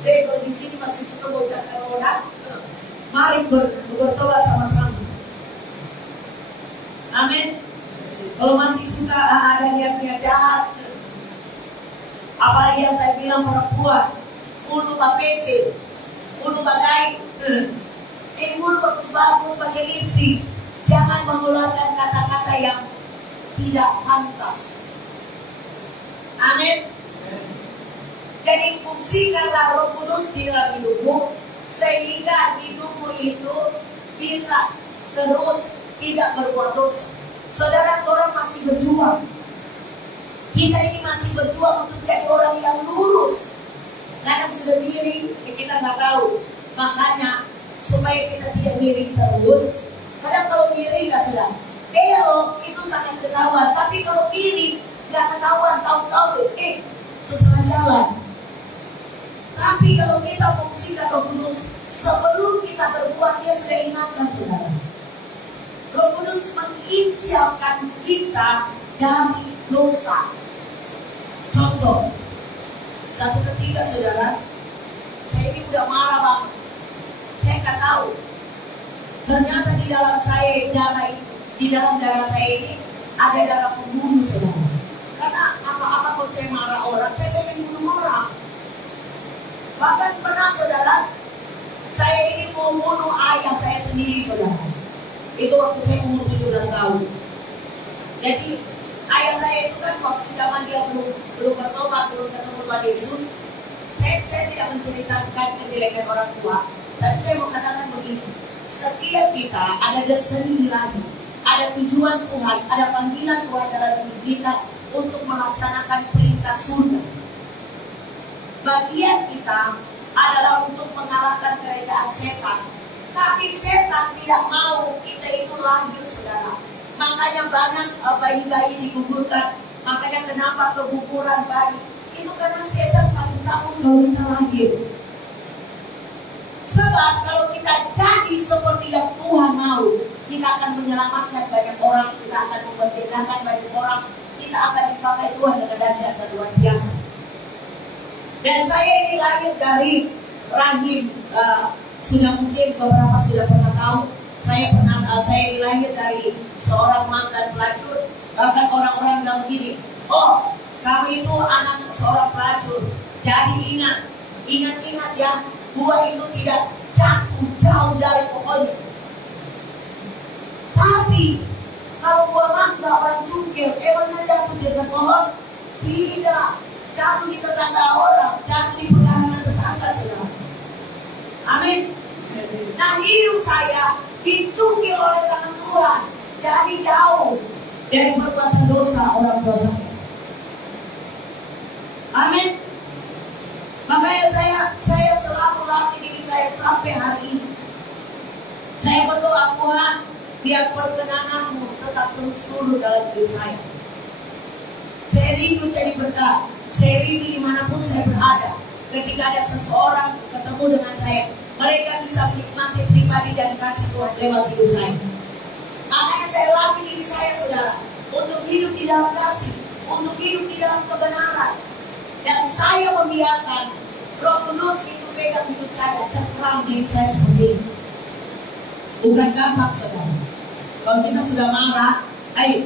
Jadi kalau di sini masih suka mau cakar orang, mari bertobat sama-sama. Amin. Kalau masih suka ada niat-niat jahat, apalagi yang saya bilang perempuan, ulu PC, ulu bagai, ulu bagus-bagus pakai lipstick, jangan mengeluarkan kata-kata yang tidak pantas. Amin. Jadi fungsikanlah Roh Kudus di dalam hidupmu, sehingga hidupmu itu bisa terus tidak berbuat dosa. Saudara, orang masih berjuang. Kita ini masih berjuang untuk jadi orang yang lurus. Kadang sudah miring, kita nggak tahu. Makanya supaya kita tidak miring terus. Kadang kalau miring nggak sudah belok itu sangat ketahuan. Tapi kalau miring nggak ketahuan, tahu-tahu sesuai jalan. Tapi kalau kita fungsikan Roh Kudus, sebelum kita berbuat, dia sudah ingatkan, saudara. Roh Kudus menginsyafkan kita dari dosa. Contoh, satu ketika, saudara, saya ini udah marah banget. Saya nggak tahu. Ternyata di dalam darah saya ini ada darah pembunuh, saudara. Karena apa-apa kalau saya marah orang, saya pengen bunuh orang. Bahkan pernah, saudara, saya ini mau bunuh ayah saya sendiri, saudara. Itu waktu saya umur 17 tahun. Jadi ayah saya itu kan waktu zaman dia belum bertobat, belum ketemu Tuhan Yesus. Saya tidak menceritakan kejelekan orang tua, tapi saya mau katakan begini: setiap kita ada destiny ilahi, ada tujuan Tuhan, ada panggilan Tuhan dalam diri kita untuk melaksanakan perintah surga. Bagian kita adalah untuk mengalahkan kerajaan setan. Tapi setan tidak mau kita itu lahir, saudara. Makanya banyak bayi-bayi digugurkan. Makanya kenapa keguguran bayi? Itu karena setan paling tahu kalau kita lahir. Sebab kalau kita jadi seperti yang Tuhan mau, kita akan menyelamatkan banyak orang, kita akan memerdekakan banyak orang, kita akan dipakai Tuhan dengan dahsyat dan luar biasa. Dan saya ini lahir dari rahim, sudah mungkin beberapa sudah pernah tahu, saya ini lahir dari seorang mantan pelacur. Bahkan orang-orang bilang begini, oh kamu itu anak seorang pelacur, jadi ingat ya, buah itu tidak jatuh jauh dari pohonnya. Tapi kalau buah mangga orang cungkil, emangnya jatuh di dekat pohon? Tidak, jatuh di tetangga orang, jatuh di pekarangan tetangga, saudara. Amin. Nah, hidup saya dicungkil oleh tangan Tuhan, jadi jauh dari perbuatan dosa orang tua saya. Amin. Makanya saya selalu latih diri saya sampai hari ini. Saya berdoa, Tuhan, biar perkenananmu tetap terus turun dalam hidup saya. Saya rindu jadi berkat. Saya rindu dimanapun saya berada. Ketika ada seseorang ketemu dengan saya, mereka bisa menikmati pribadi dan kasih Tuhan lewat hidup saya. Makanya saya latih diri saya, saudara, untuk hidup di dalam kasih, untuk hidup di dalam kebenaran. Dan saya membiarkan Roh Kudus itu pegang hidup saya, cengkeram diri saya seperti ini. Bukan gampang, saudara. Kalau kita sudah marah, ayo,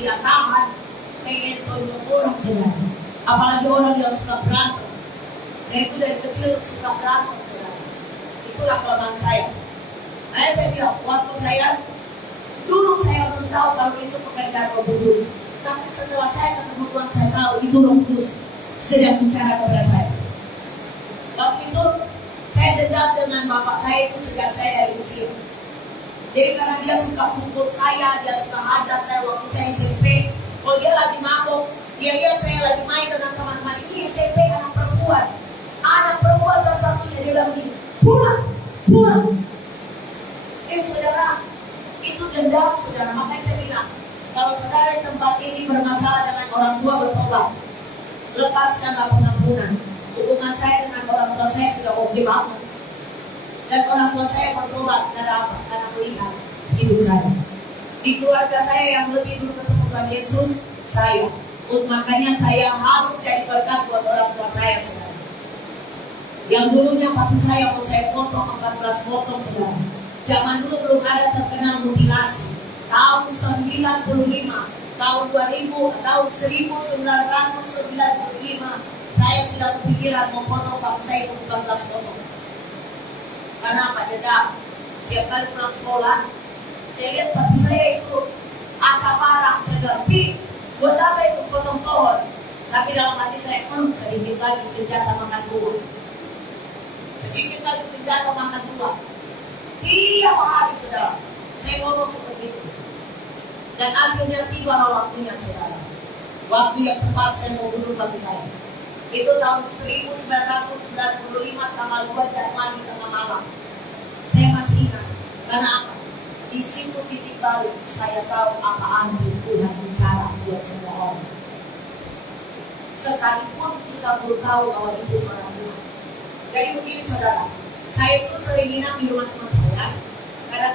tidak tahan, pengen tunjuk orang, saudara. Apalagi orang yang suka berantem. Saya itu dari kecil suka berantem, saudara. Itulah kelemahan saya. Nah, saya bilang, waktu dulu saya belum tahu kalau itu pekerjaan Roh Kudus. Tapi setelah saya ketemu Tuhan, saya tahu itu Roh Kudus sedang bicara kepada saya. Waktu itu saya dendam dengan bapak saya itu sejak saya dari kecil. Jadi karena dia suka pukul saya, dia suka hajar saya waktu saya SMP. Kalau dia lagi mabuk, dia lihat saya lagi main dengan teman-teman. Ini SMP anak perempuan satu-satunya, dia bilang begini, pulang. Saudara, itu dendam, saudara. Makanya saya bilang, kalau saudara di tempat ini bermasalah dengan orang tua, bertobat, lepaskanlah pengampunan. Hubungan saya dengan orang tua saya sudah oke banget. Dan orang tua saya bertobat karena apa? Karena melihat hidup saya. Di keluarga saya yang lebih dulu ketemu Tuhan Yesus, saya. Makanya saya harus jadi berkat buat orang tua saya, saudara. Yang dulunya papi saya mau saya potong 14 potong, saudara. Zaman dulu belum ada terkenal mutilasi. Tahun 95, tahun 2000, tahun 1995, saya sudah kepikiran mau potong papi saya itu 14 potong. Karena apa? Jeda. Tiap kali pulang sekolah, saya lihat papi saya itu asap parang. Saya bilang, Pi, buat apa itu potong pohon? Tapi dalam hati saya, sedikit lagi senjata makan buah. Sedikit lagi senjata makan buah. Tiap hari, saudara, saya ngomong seperti itu. Dan akhirnya tibalah waktunya, saudara. Waktu yang tepat saya mau bunuh papi saya. Itu tahun 1995, tanggal 2 Januari tengah malam. Saya masih ingat. Karena apa? Di situ titik balik saya tahu apa arti Tuhan bicara buat semua orang. Sekalipun kita belum tahu bahwa itu suara Tuhan. Jadi begini, saudara, saya itu sering nginap di rumah teman saya. Karena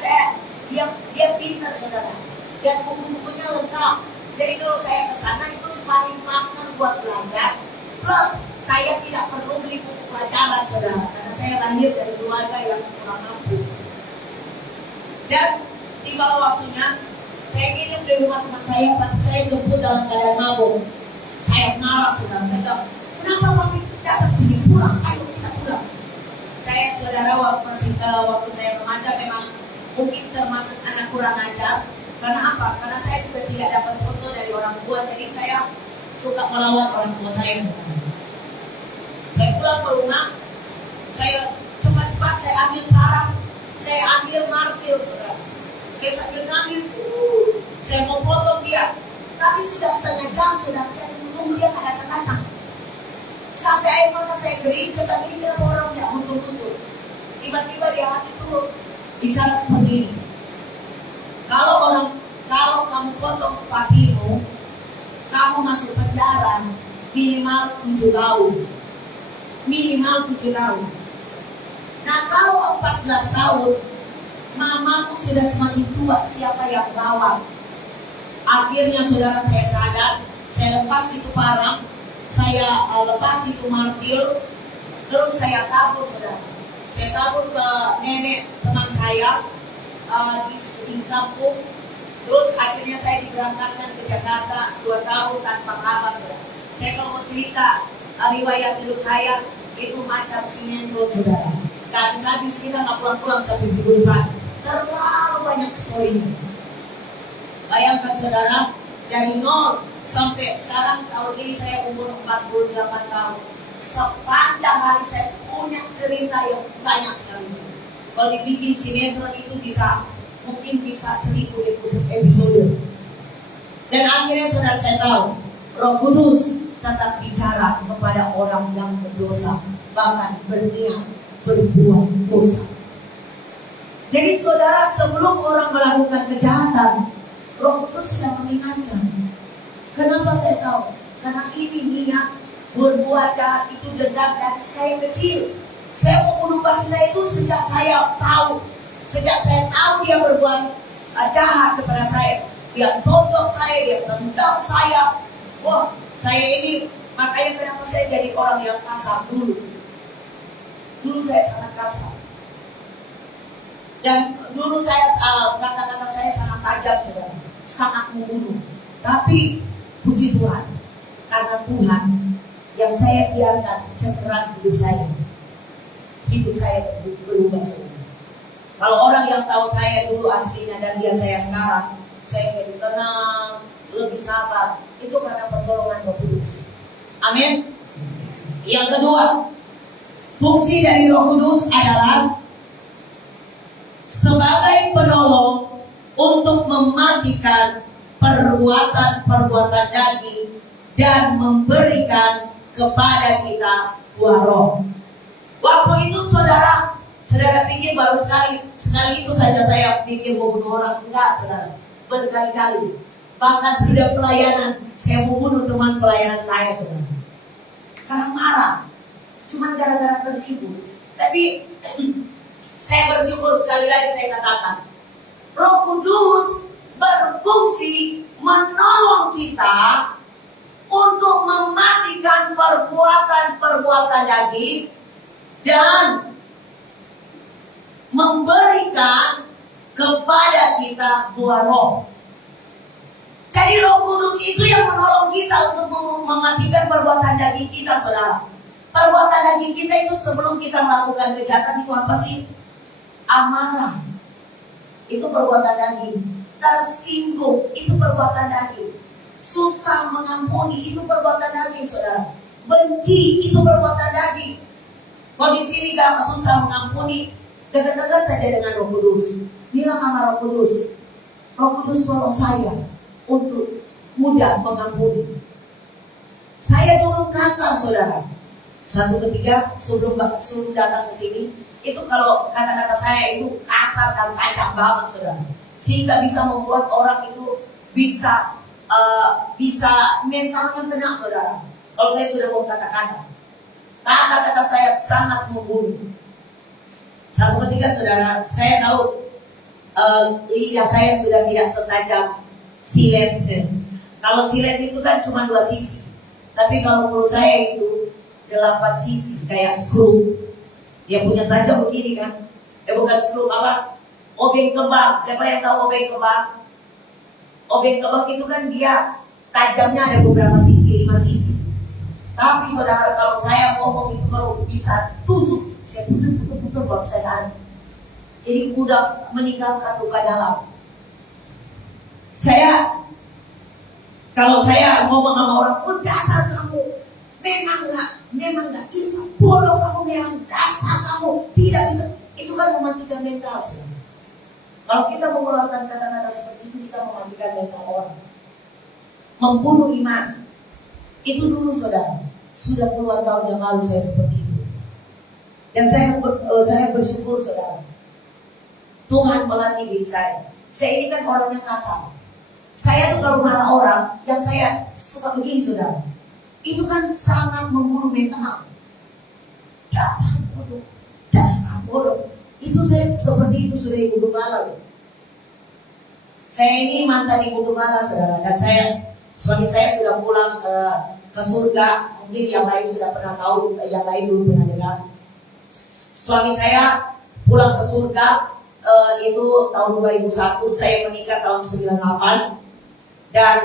dia pintar, saudara, dan buku-bukunya lengkap. Jadi kalau saya ke sana itu semakin makan buat belajar. Plus saya tidak perlu beli buku pelajaran, saudara, karena saya lahir dari keluarga yang kurang mampu. Dan di bawah waktunya saya nginep di rumah teman saya, tapi saya jemput dalam keadaan mabuk. Saya marah, saudara. Saya bilang, kenapa papi datang sini? Pulang, ayo kita pulang. Saya, saudara, waktu saya remaja memang mungkin termasuk anak kurang ajar. Karena apa? Karena saya juga tidak dapat contoh dari orang tua, jadi saya suka melawan orang tua saya. Saya pulang ke rumah, saya cepat-cepat saya ambil parang, saya ambil martil, saudara. Saya sambil ngambil tahu saudara, saya menunggu dia nggak datang-datang. Sampai air mata saya kering, saya bilang ini kenapa orang nggak muncul-muncul. Tiba-tiba di hati itu bicara seperti ini. Kalau kamu potong papimu, kamu masuk penjara minimal 7 tahun. Minimal 7 tahun. Nah kalau 14 tahun, mamaku sudah semakin tua, siapa yang rawat? Akhirnya saudara saya sadar, saya lepas itu parang, saya lepas itu martil, terus saya tabur saudara. Saya tabur ke nenek teman saya di kampung. Terus akhirnya saya diberangkatkan ke Jakarta 2 tahun tanpa kabar saudara. Saya kalau mau cerita riwayat hidup saya itu macam sinetron saudara. Gak habis kita nggak pulang-pulang sampai minggu depan. Terlalu banyak story. Bayangkan saudara, dari 0 sampai sekarang tahun ini saya umur 48 tahun. Sepanjang hari saya punya cerita yang banyak sekali. Kalau dibikin sinetron itu mungkin bisa 1000 episode. Dan akhirnya saudara saya tahu, Roh Kudus tetap bicara kepada orang yang berdosa, bahkan berniat berbuat dosa. Jadi saudara, sebelum orang melakukan kejahatan, Roh Kudus sudah mengingatkan. Kenapa saya tahu? Karena ini niat berbuat jahat itu dendam dari saya kecil. Saya membunuh papi saya itu sejak saya tahu dia berbuat jahat kepada saya. Dia tonjok saya, dia tendang saya. Wah, saya ini makanya kenapa saya jadi orang yang kasar dulu. Dulu saya sangat kasar. Dan dulu saya kata-kata saya sangat tajam saudara, sangat membunuh. Tapi puji Tuhan, karena Tuhan yang saya biarkan cengkeram hidup saya berubah saudara. Kalau orang yang tahu saya dulu aslinya dan lihat saya sekarang, saya jadi tenang, lebih sabar. Itu karena pertolongan Roh Kudus. Amin. Yang kedua, fungsi dari Roh Kudus adalah sebagai penolong untuk mematikan perbuatan-perbuatan daging dan memberikan kepada kita buah roh. Waktu itu saudara pikir baru sekali itu saja saya pikir mau bunuh orang. Enggak saudara, berkali-kali. Bahkan sudah pelayanan, saya mau bunuh teman pelayanan saya saudara. Karena marah, cuma gara-gara tersinggung. Tapi saya bersyukur sekali lagi saya katakan, Roh Kudus berfungsi menolong kita untuk mematikan perbuatan-perbuatan daging dan memberikan kepada kita buah roh. Jadi Roh Kudus itu yang menolong kita untuk mematikan perbuatan daging kita saudara. Perbuatan daging kita itu sebelum kita melakukan kejahatan itu apa sih? Amarah, itu perbuatan daging. Tersinggung, itu perbuatan daging. Susah mengampuni, itu perbuatan daging saudara. Benci, itu perbuatan daging. Kalau di sini gak susah mengampuni, dekat-dekat saja dengan Roh Kudus. Bilang sama Roh Kudus, Roh Kudus tolong saya untuk mudah mengampuni. Saya dulu kasar saudara. Satu ketika sebelum datang ke sini, itu kalau kata-kata saya itu kasar dan tajam banget saudara, sehingga bisa membuat orang itu bisa mentalnya kena saudara. Kalau saya sudah mau kata-kata saya sangat membunuh. Satu ketika saudara, saya tahu lidah saya sudah tidak setajam silet. Kalau silet itu kan cuma 2 sisi, tapi kalau mulut saya itu 8 sisi kayak skru. Dia punya tajam begini kan? Bukan skru apa? Obeng kembang. Siapa yang tahu obeng kembang? Obeng kembang itu kan dia tajamnya ada beberapa sisi, 5 sisi. Tapi saudara, kalau saya ngomong itu kalau bisa tusuk, saya putus baru saya tahan. Jadi mudah meninggalkan luka dalam. Kalau saya ngomong sama orang, dasar kamu, memang nggak bisa, bodoh kamu, memang dasar kamu, tidak bisa. Itu kan mematikan mental saudara. Kalau kita mengeluarkan kata-kata seperti itu, kita mematikan mental orang, membunuh iman. Itu dulu saudara, sudah puluhan tahun yang lalu saya seperti itu. Dan saya bersyukur saudara, Tuhan melatih diri saya. Saya ini kan orang yang kasar. Saya tuh kalau marah orang, yang saya suka begini saudara, itu kan sangat membunuh mental. Dasar bodoh. Itu saya seperti itu sudah ibu gembala. Saya ini mantan ibu gembala saudara, dan suami saya sudah pulang ke surga. Mungkin yang lain sudah pernah tahu, yang lain belum pernah dengar. Suami saya pulang ke surga itu tahun 2001. Saya menikah tahun 98 dan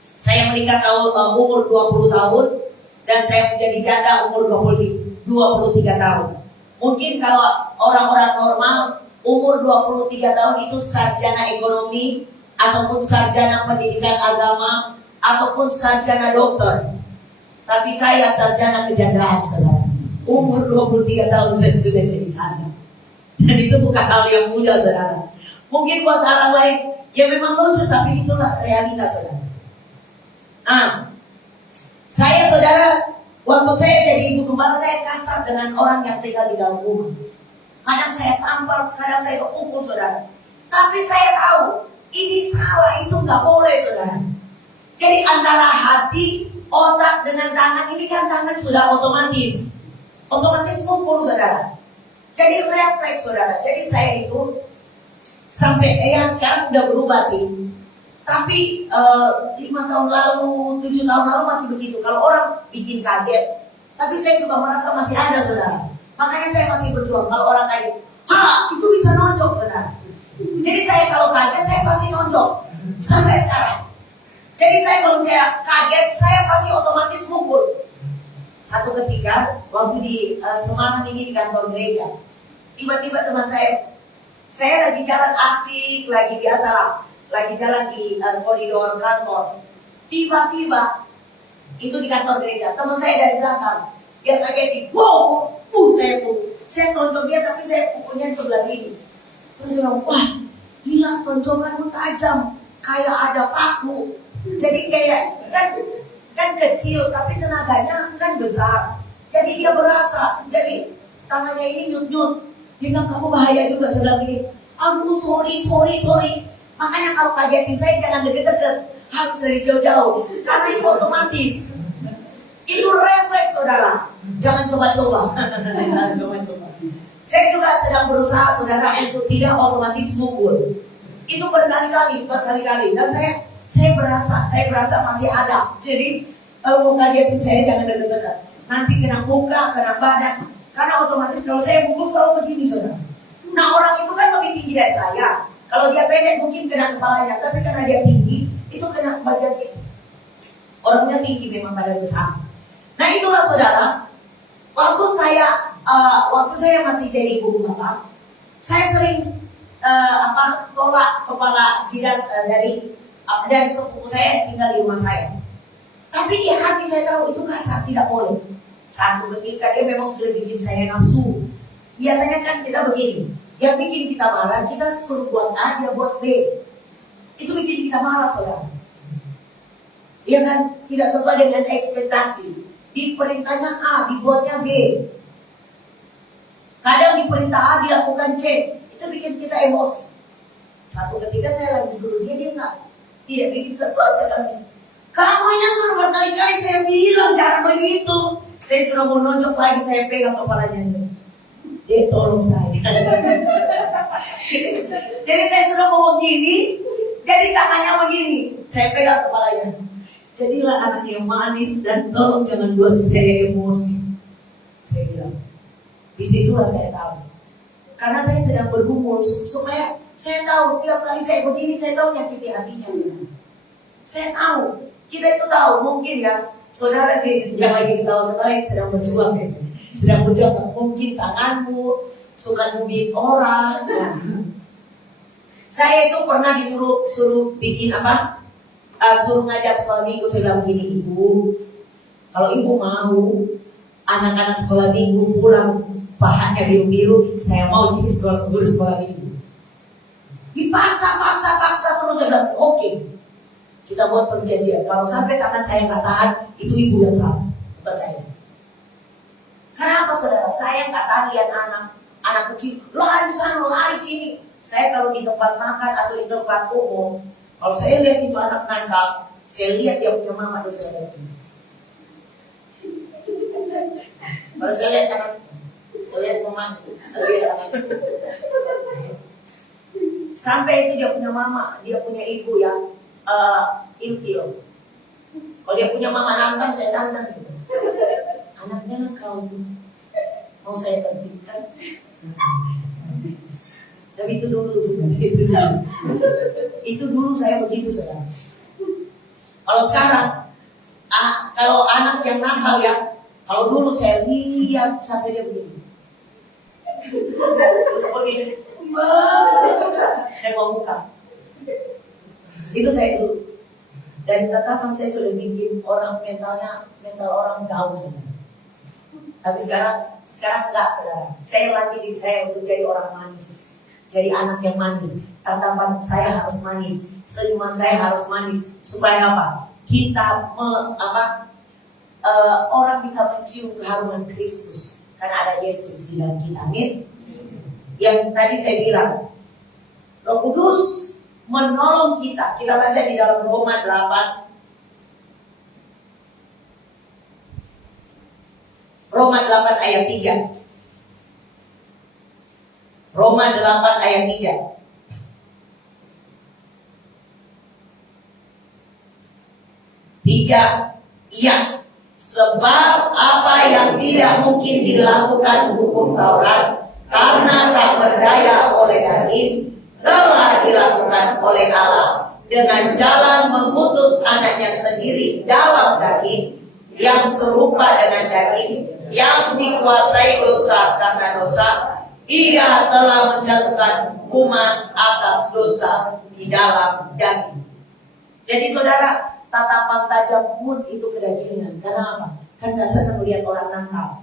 saya menikah umur 20 tahun dan saya menjadi janda umur 23 tahun. Mungkin kalau orang-orang normal umur 23 tahun itu sarjana ekonomi ataupun sarjana pendidikan agama ataupun sarjana dokter. Tapi saya sarjana kejandaan saudara. Umur 23 tahun saya sudah jadi janda. Dan itu bukan hal yang mudah saudara. Mungkin buat orang lain ya memang lucu, tapi itulah realitas saudara. Saya saudara, waktu saya jadi ibu gembala, saya kasar dengan orang yang tinggal di dalam rumah. Kadang saya tampar, kadang saya pukul saudara. Tapi saya tahu ini salah, itu nggak boleh saudara. Jadi antara hati, otak dengan tangan, ini kan tangan sudah otomatis pukul saudara. Jadi refleks saudara. Jadi saya itu sampai sekarang udah berubah sih. Tapi 5 tahun lalu, 7 tahun lalu masih begitu. Kalau orang bikin kaget, tapi saya juga merasa masih ada saudara. Makanya saya masih berjuang. Kalau orang kaget, itu bisa nonjok saudara. Jadi saya kalau kaget, saya pasti nonjok sampai sekarang. Jadi saya kalau saya kaget, saya pasti otomatis mukul. Satu ketika waktu di Semarang ini di kantor gereja, tiba-tiba teman saya lagi jalan asik, lagi biasa lah, lagi jalan di koridor kantor. Tiba-tiba itu di kantor gereja, teman saya dari belakang, dia kaget, wow, saya tonjok dia, tapi saya pukulnya di sebelah sini. Terus dia bilang, wah, gila tonjokanmu tajam, kayak ada paku. Jadi kayak kan kecil, tapi tenaganya kan besar. Jadi dia berasa, jadi tangannya ini nyut-nyut. Dia bilang, kamu bahaya juga. Saya bilang gini, aduh sorry. Makanya kalau kagetin saya jangan deket-deket, harus dari jauh-jauh, karena itu otomatis. Itu refleks saudara. Jangan coba-coba. Jangan coba-coba. Saya juga sedang berusaha saudara untuk tidak otomatis mukul. Itu berkali-kali. Dan saya berasa masih ada. Jadi kalau mau kagetin saya jangan deket-deket. Nanti kena muka, kena badan. Karena otomatis kalau saya mukul selalu begini saudara. Nah orang itu kan lebih tinggi dari saya. Kalau dia pendek mungkin kena kepalanya, tapi karena dia tinggi, itu kena bagian sini. Orangnya tinggi memang badan besar. Nah itulah saudara, waktu saya masih jadi ibu rumah, saya sering tolak kepala jidat dari sepupu saya yang tinggal di rumah saya. Tapi di hati saya tahu itu kasar, tidak boleh. Satu ketika dia memang sudah bikin saya nafsu. Biasanya kan kita begini, yang bikin kita marah, kita suruh buat A, dia buat B. Itu bikin kita marah saudara. Iya kan, tidak sesuai dengan ekspektasi. Diperintahnya A, dibuatnya B. Kadang diperintah A, dilakukan C. Itu bikin kita emosi. Satu ketika saya lagi suruh dia tidak bikin sesuatu. Saya bilang, kamu ini suruh berkali-kali saya bilang jangan begitu. Saya suruh mau nonjok lagi, saya pegang kepalanya. Dia tolong saya. Jadi saya sudah mau begini, jadi tangannya begini, saya pegang kepalanya. Jadilah anak yang manis dan tolong jangan buat saya emosi. Saya bilang, disitulah saya tahu. Karena saya sedang bergumul supaya saya tahu tiap kali saya begini, saya tahu nyakiti hatinya. Saya tahu, kita itu tahu mungkin ya saudara yang lagi ketawa-ketawa yang sedang berjuang ya. Sedang berjuang, mungkin tanganmu suka nubit orang. Saya itu pernah disuruh bikin suruh ngajar sekolah minggu. Saya bilang begini, ibu, kalau ibu mau anak-anak sekolah minggu pulang pahanya biru-biru, saya mau jadi guru sekolah minggu. Dipaksa terus. Saya bilang oke. Kita buat perjanjian. Kalau sampai tangan saya nggak tahan, itu ibu yang salah, bukan saya. Karena apa saudara? Saya nggak tahan lihat anak kecil lari sana, lari sini. Saya kalau di tempat makan atau di tempat umum, kalau saya lihat itu anak nakal, saya lihat dia punya mama terus saya lihat. Kalau saya lihat anak, saya lihat mamaku, saya lihat anak. Sampai itu dia punya mama, dia punya ibu yang infil. Kalau dia punya mama nantang, saya tantang gitu. Anaknya nakal, mau saya tertibkan. Tapi itu dulu sudah, itu dulu saya begitu saudara. Kalau sekarang, kalau anak yang nakal ya, kalau dulu saya lihat sampai dia begini, terus begini, saya mau buka. Itu saya dulu. Dan katakan saya sudah bikin orang mental orang down saudara. Tapi sekarang enggak saudara. Saya latih diri saya untuk jadi orang manis, jadi anak yang manis. Tatapan saya harus manis, senyuman saya harus manis. Supaya apa? Kita orang bisa mencium keharuman Kristus karena ada Yesus di dalam kita. Amin. Yang tadi saya bilang, Roh Kudus menolong kita. Kita baca di dalam Roma 8. Roma 8 ayat 3. Roma 8 ayat 3. Iya, sebab apa yang tidak mungkin dilakukan hukum Taurat karena tak berdaya oleh daging, telah dilakukan oleh Allah dengan jalan mengutus anaknya sendiri dalam daging yang serupa dengan daging yang dikuasai dosa karena dosa. Ia telah menjatuhkan hukuman atas dosa di dalam daging. Jadi saudara, tatapan tajam pun itu kedagingan. Karena apa? Kan gak senang melihat orang nakal.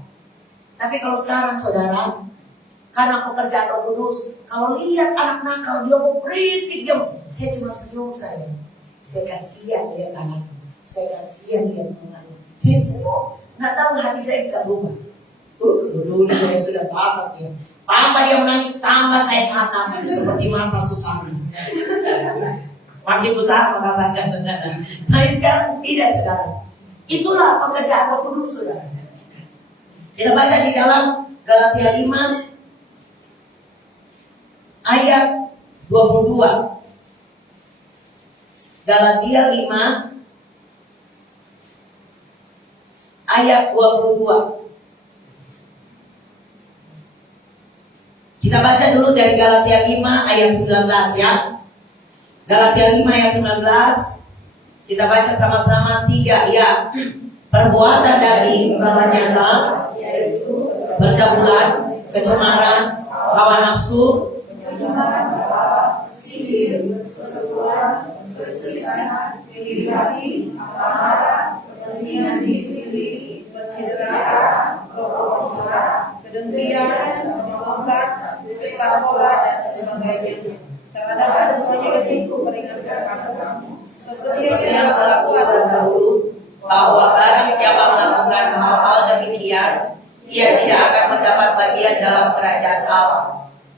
Tapi kalau sekarang saudara, karena pekerjaan Roh Kudus, kalau lihat anak nakal dia mau berisik dia, saya cuma senyum saja. Saya kasihan lihat anaknya, saya kasihan lihat mamanya. Saya senyum, nggak tahu hati saya bisa berubah. Dulu saya sudah takut ya. Tambah dia menangis, tambah saya kata seperti mata Susana. Makin besar maka saya kata. Nah sekarang tidak saudara. Itulah pekerjaan Roh Kudus saudara. Kita baca di dalam Galatia 5 ayat 22. Galatia 5 ayat 22. Kita baca dulu dari Galatia 5 ayat 19 ya. Galatia 5 ayat 19. Kita baca sama-sama 3 ya. Perbuatan daging telah nyata, percabulan, kecemaran, hawa nafsu, sihir, persekutuan, perselisihan, iri hati, amarah, kepentingan diri sendiri, pencitraan, provokator, kedengkian, menyombongkan, pesta pora dan sebagainya. Terhadap semuanya ini kuperingatkan kamu, seperti yang telah kuat dahulu, bahwa barang siapa melakukan hal-hal demikian, ia tidak akan mendapat bagian dalam kerajaan Allah.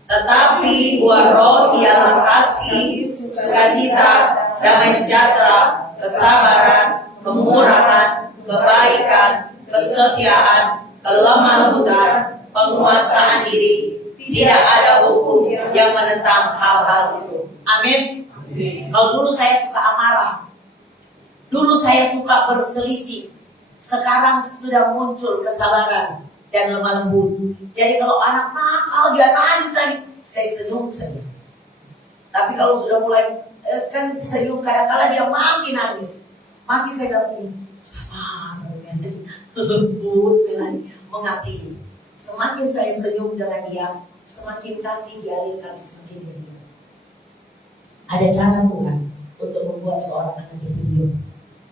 Tetapi buah roh ialah kasih, sukacita, damai sejahtera, kesabaran, kemurahan, kebaikan, kesetiaan, kelemah lembutan, penguasaan diri. Tidak ada hukum yang menentang hal-hal itu. Amin. Kalau dulu saya suka amarah, dulu saya suka berselisih, sekarang sudah muncul kesabaran dan lemah lembut. Jadi kalau anak nakal dia nangis, saya senyum saja. Tapi kalau sudah mulai kan senyum, kadang-kadang dia makin nangis, makin saya dapat sabar, lembut, mengasihi. Semakin saya senyum dengan dia, semakin kasih dialirkan semakin dia. Ada cara Tuhan untuk membuat seorang anak itu diam.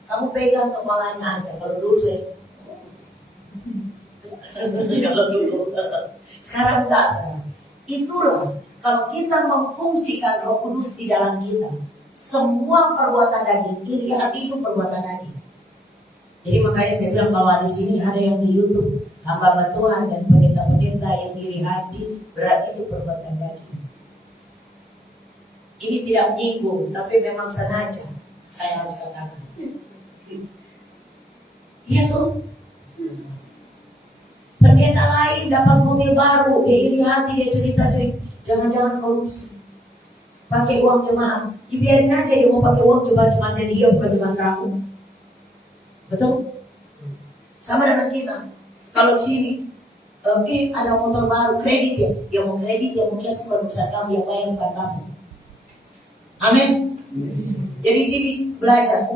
Kamu pegang kepalanya aja. Kalau dulu saya kalau dulu, sekarang enggak sekarang. Itulah kalau kita memfungsikan Roh Kudus di dalam kita, Semua perbuatan daging, iri hati itu perbuatan daging. Jadi makanya saya bilang kalau di sini ada yang di YouTube hamba Tuhan dan pendeta-pendeta yang iri hati, berarti itu perbuatan daging. Ini tidak menyinggung, tapi memang sengaja saya harus katakan. Iya tuh. Pendeta lain dapat mobil baru, dia iri hati, dia cerita-cerita, jangan-jangan korupsi. Pakai uang jemaat, dibiarin aja dia mau pakai uang jemaat-jemaatnya dia, bukan jemaat kamu. Betul? Sama dengan kita. Kalau di sini, ada motor baru, kredit ya, dia mau kredit, dia mau cash, bukan urusan kamu, yang bayar bukan kamu. Amin. Jadi sini belajar,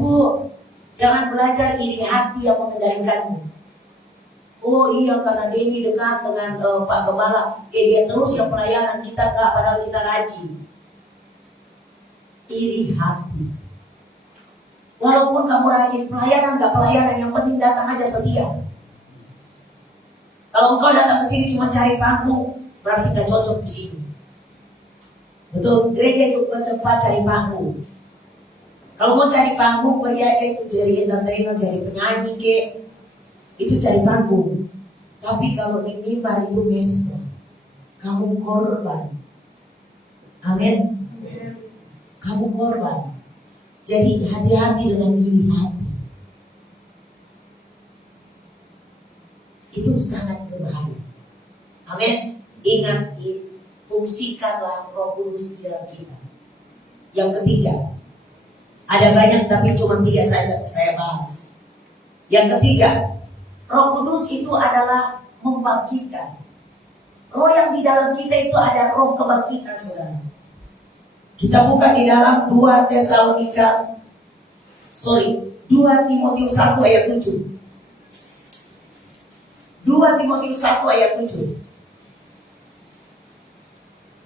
jangan belajar iri hati yang mengendalikanmu. Oh iya, karena Denny dekat dengan Pak Gembala, dia terus yang pelayanan, kita enggak, padahal kita rajin. Iri hati. Walaupun kamu rajin pelayanan, enggak pelayanan, yang penting datang aja setia. Kalau engkau datang ke sini cuma cari panggung, berarti enggak cocok di sini. Betul, gereja itu tempat cari panggung. Kalau mau cari panggung, pergi aja itu jadi entertainer, jadi penyanyi ke. Itu cari panggung. Tapi kalau di mimbar itu mesra, kamu korban. Amin. Kamu korban. Jadi hati-hati dengan diri hati. Itu sangat berbahaya. Amin. Ingat, fungsikanlah Roh Kudus di dalam kita. Yang ketiga, ada banyak tapi cuma 3 saja saya bahas. Yang ketiga, Roh Kudus itu adalah membangkitkan. Roh yang di dalam kita itu ada roh kebangkitan, saudara. Kita buka di dalam 2 Timotius 1 ayat 7. 2 Timotius 1 ayat 7.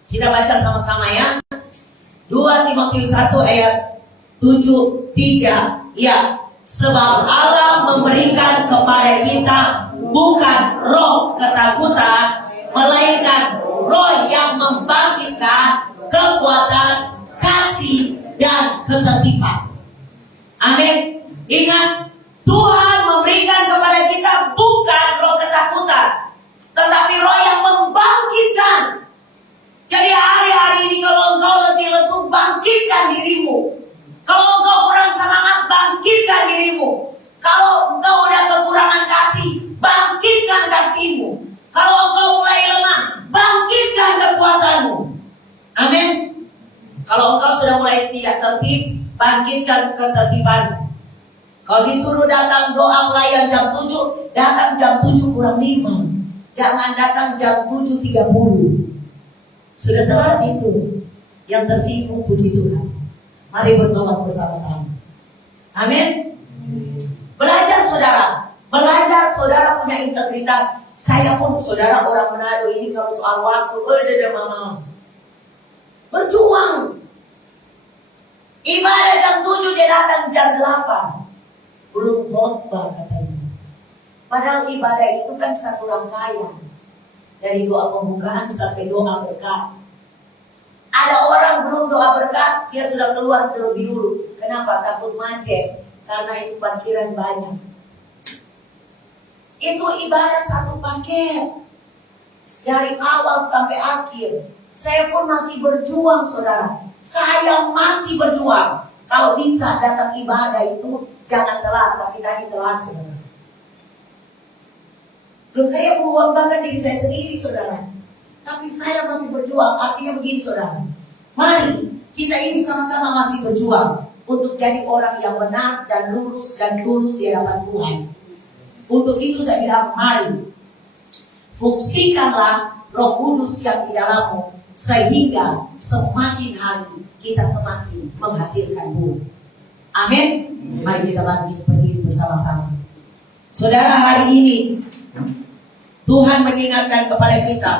Kita baca sama-sama ya. 2 Timotius 1 ayat 7, 3. Ya. Sebab Allah memberikan kepada kita bukan roh ketakutan, melainkan roh yang membangkitkan kekuatan, kasih, dan ketertiban. Amin. Ingat, Tuhan memberikan kepada kita bukan roh ketakutan, tetapi roh yang membangkitkan. Jadi hari-hari ini kalau engkau letih lesu, bangkitkan dirimu. Kalau engkau kurang semangat, bangkitkan dirimu. Kalau engkau udah kekurangan kasih, bangkitkan kasihmu. Kalau engkau mulai lemah, bangkitkan kekuatanmu. Amin. Kalau engkau sudah mulai tidak tertib, bangkitkan ketertibanmu. Kalau disuruh datang doa pelayan jam 7, datang jam 7 kurang 5. Jangan datang jam 7.30. Sudah telat itu. Yang tersinggung puji Tuhan. Mari bertobat bersama-sama. Amin. Belajar saudara. Belajar saudara punya integritas. Saya pun saudara orang Manado ini kalau soal waktu, mama. Berjuang. Ibadah jam 7 dia datang jam 8. Belum khotbah katanya. Padahal ibadah itu kan satu rangkaian. Dari doa pembukaan sampai doa berkat. Ada orang belum doa berkat, dia sudah keluar terlebih dulu. Kenapa? Takut macet. Karena itu parkiran banyak. Itu ibadah satu paket. Dari awal sampai akhir. Saya pun masih berjuang, saudara. Saya masih berjuang. Kalau bisa datang ibadah itu, jangan telat. Tapi tadi telat, saudara. Loh, saya bahkan diri saya sendiri, saudara. Tapi saya masih berjuang. Artinya begini, saudara. Mari kita ini sama-sama masih berjuang untuk jadi orang yang benar dan lurus dan tulus di hadapan Tuhan. Untuk itu saya bilang, mari fungsikanlah Roh Kudus yang di dalammu, sehingga semakin hari kita semakin menghasilkan buah. Amin. Mari kita bangkit berdiri bersama-sama. Saudara, hari ini Tuhan mengingatkan kepada kita.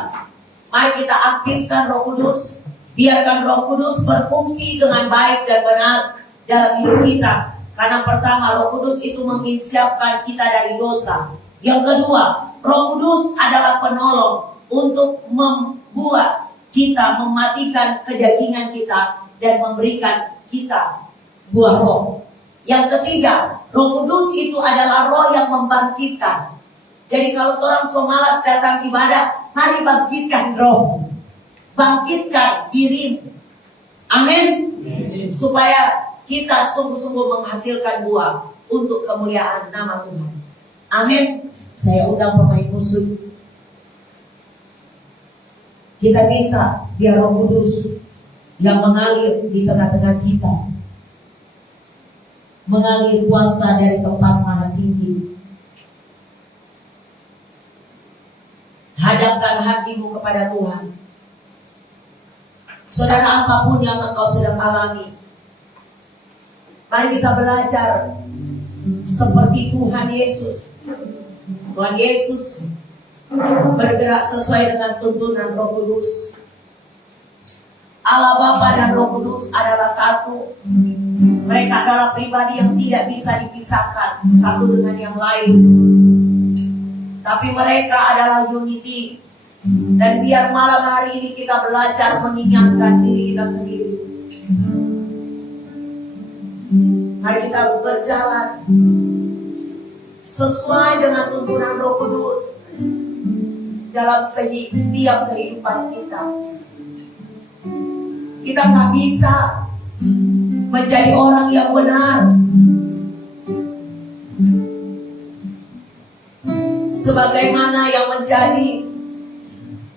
Mari kita aktifkan Roh Kudus. Biarkan Roh Kudus berfungsi dengan baik dan benar dalam hidup kita. Karena pertama, Roh Kudus itu menginsyafkan kita dari dosa. Yang kedua, Roh Kudus adalah penolong untuk membuat kita mematikan kedagingan kita dan memberikan kita buah roh. Yang ketiga, Roh Kudus itu adalah roh yang membangkitkan. Jadi kalau orang so malas datang ibadah, mari bangkitkan roh. Bangkitkan diri. Amin. Supaya kita sungguh-sungguh menghasilkan buah untuk kemuliaan nama Tuhan. Amin. Saya undang pemain musik. Kita minta biar Roh Kudus yang mengalir di tengah-tengah kita, mengalir kuasa dari tempat maha tinggi. Hadapkan hatimu kepada Tuhan. Saudara, apapun yang engkau sedang alami, mari kita belajar seperti Tuhan Yesus. Tuhan Yesus bergerak sesuai dengan tuntunan Roh Kudus. Allah Bapa dan Roh Kudus adalah satu. Mereka adalah pribadi yang tidak bisa dipisahkan satu dengan yang lain. Tapi mereka adalah unity. Dan biar malam hari ini kita belajar mengingatkan diri kita sendiri. Mari kita berjalan sesuai dengan tuntunan Roh Kudus dalam setiap kehidupan kita. Kita nggak bisa menjadi orang yang benar sebagaimana yang menjadi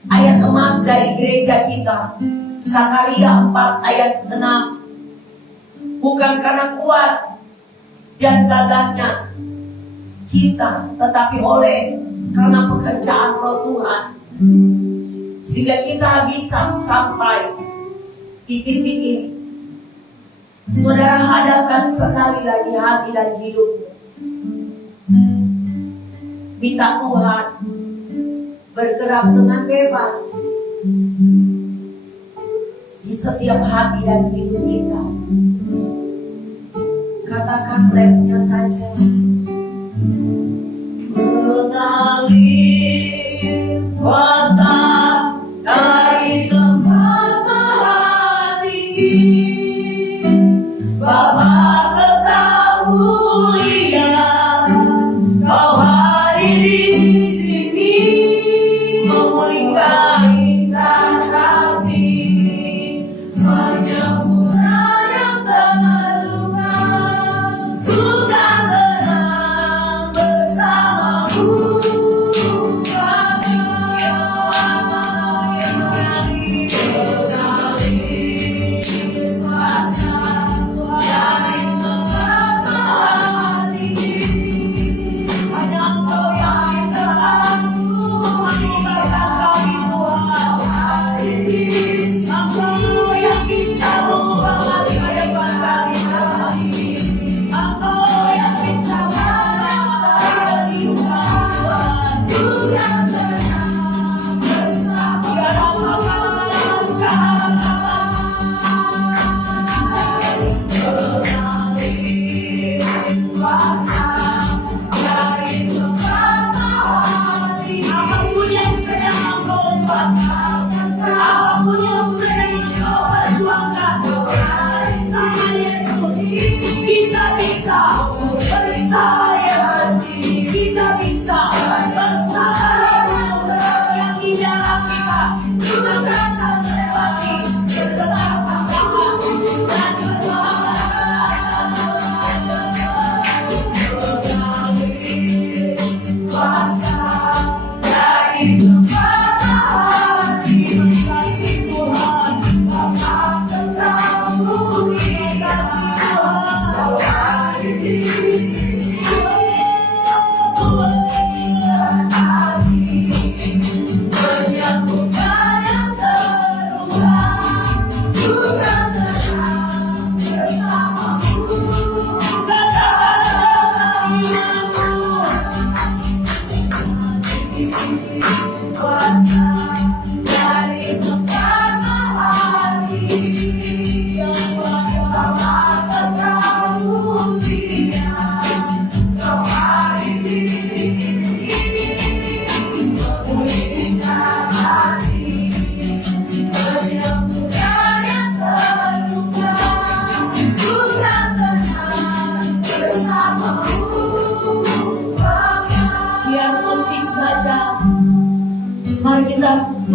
ayat emas dari gereja kita, Sakaria 4 ayat 6. Bukan karena kuat dan gagahnya kita, tetapi oleh karena pekerjaan Roh Tuhan, sehingga kita bisa sampai di titik ini. Saudara, hadapkan sekali lagi hati dan hidupmu. Minta Tuhan bergerak dengan bebas di setiap hati dan hidup kita. Katakan refnya saja. Mengalir kuasa dari tempat maha tinggi, Bapa tetap mulia, Kau hadir di sini, memulihkan hati, menyembuhkan yang terluka. Bukan tenang bersamamu, Bapa yang mengalir kuasa dari tempat maha tinggi.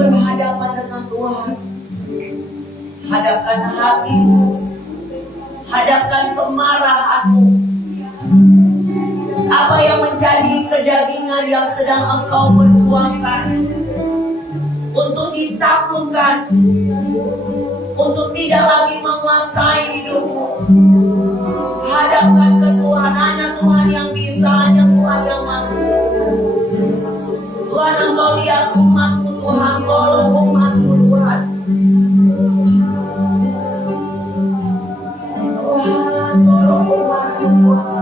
berhadapan dengan Tuhan. Hadapkan hatimu, hadapkan kemarahanmu. Apa yang menjadi kedagingan yang sedang engkau perjuangkan untuk ditaklukkan, untuk tidak lagi menguasai hidupmu. Hadapkan ke Tuhan, hanya Tuhan yang bisa, hanya Tuhan yang mampu. Tuhan, engkau lihat umatmu Tuhan, tolong umatmu Tuhan. Tuhan, tolong umatmu Tuhan.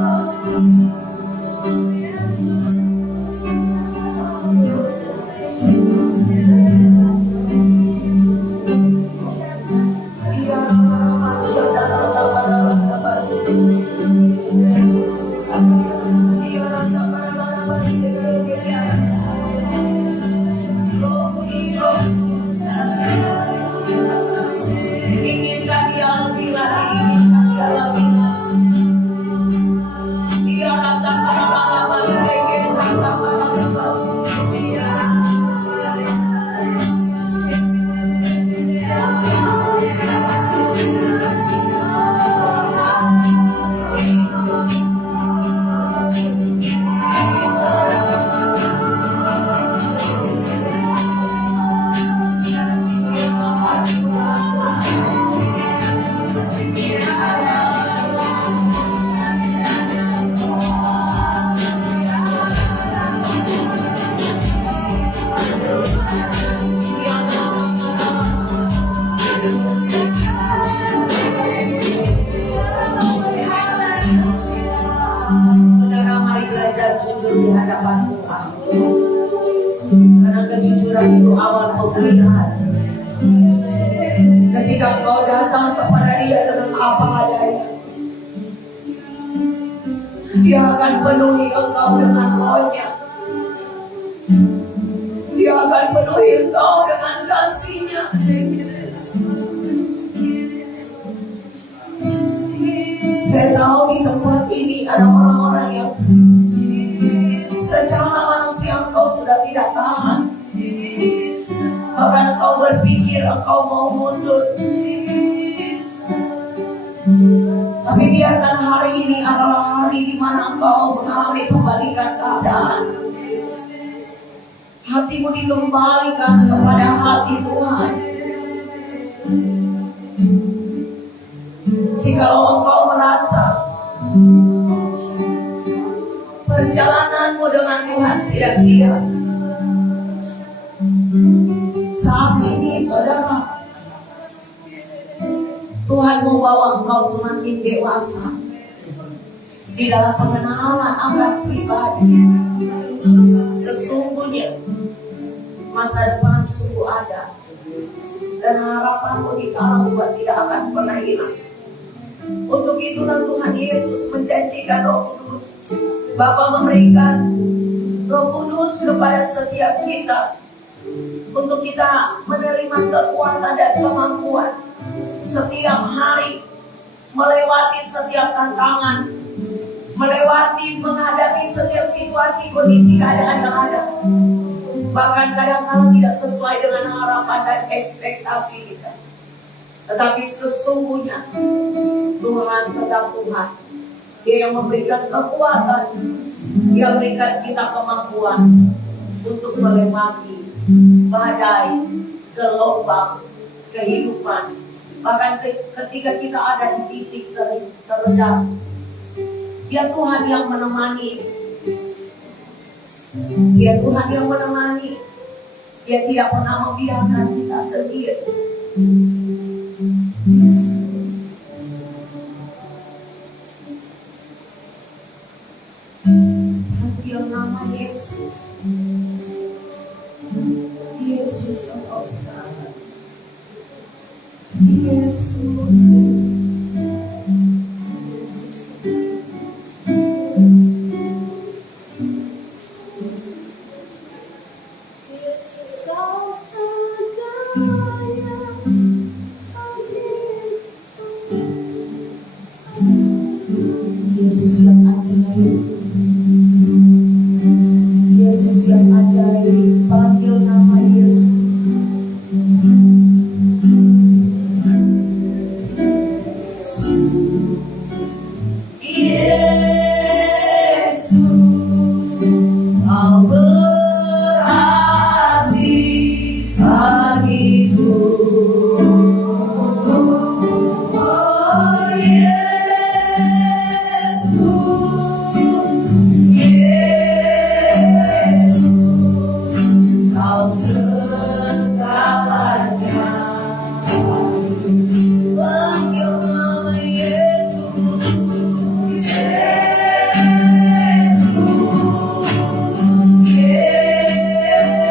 Inginkan dia lebih lagi, inginkan dia lebih lagi. Dia rata para sekir rata para Saudara, mari belajar jujur di hadapan Tuhan. Karena kejujuran itu awal pemulihan. Ketika engkau datang kepada Dia dengan apa adanya, Dia akan penuhi engkau dengan rohnya. Dia akan penuhi engkau dengan kasih-Nya. Saya tahu di tempat ini ada orang-orang yang secara manusia engkau sudah tidak tahan. Bahkan engkau berpikir engkau mau mundur. Tapi biarkan hari ini adalah hari di mana engkau mengalami pembalikan keadaan. Hatimu dikembalikan kepada hati Tuhan. Jikalau engkau merasa perjalananmu dengan Tuhan sia-sia, saat ini saudara, Tuhan mau bawa engkau semakin dewasa di dalam pengenalan akan pribadi. Sesungguhnya masa depan sungguh ada, dan harapanmu di dalam Tuhan tidak akan pernah hilang. Untuk itulah Tuhan Yesus menjanjikan Roh Kudus. Bapa memberikan Roh Kudus kepada setiap kita untuk kita menerima kekuatan dan kemampuan setiap hari, melewati setiap tantangan, melewati menghadapi setiap situasi kondisi keadaan yang ada. Bahkan kadang-kadang tidak sesuai dengan harapan dan ekspektasi kita. Tetapi sesungguhnya Tuhan tetap Tuhan. Dia yang memberikan kekuatan, Dia berikan kita kemampuan untuk melewati badai, gelombang kehidupan. Bahkan ketika kita ada di titik terendah, Dia Tuhan yang menemani. Dia Tuhan yang menemani. Dia tidak pernah membiarkan kita sendiri. Panggil nama Yesus. Yesus engkau sekarang. Yesus. Yesus kau segala. Yesus yang ajaib. Yesus yang ajaib. Panggil nama Yesus. Yesus, Kau berarti bagiku. Oh Yesus, Yesus, Kau segalanya. Panggil nama Yesus, Yesus,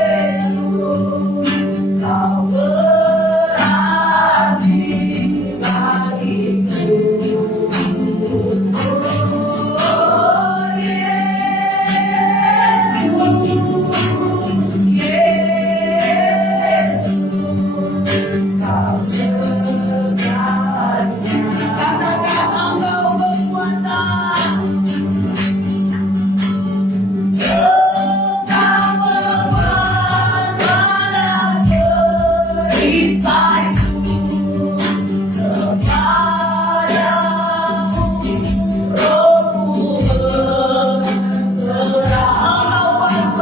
Yesus, Kau berarti bagiku. Oh Yesus, Yesus, Kau segalanya. Katakan Engkau kekuatan, Engkau kekuatan dan perisaiku. Kepadamu Rohku berserah. Engkau kekuatan, Engkau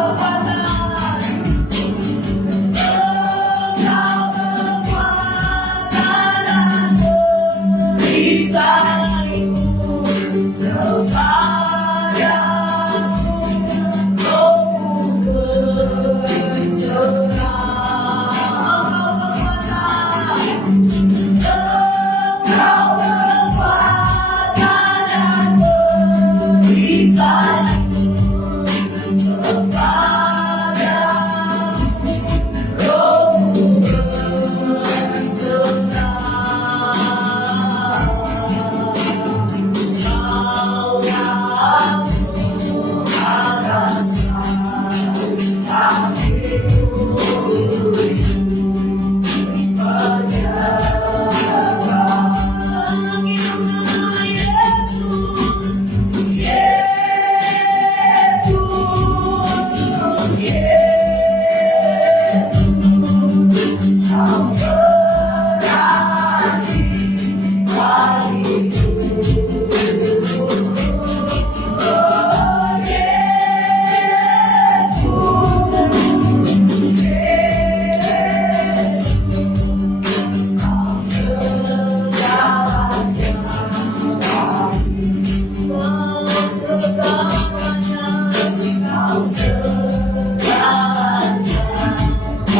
kekuatan dan perisaiku. Kepadamu Rohku berserah. Engkau kekuatan dan perisaiku. Kepadamu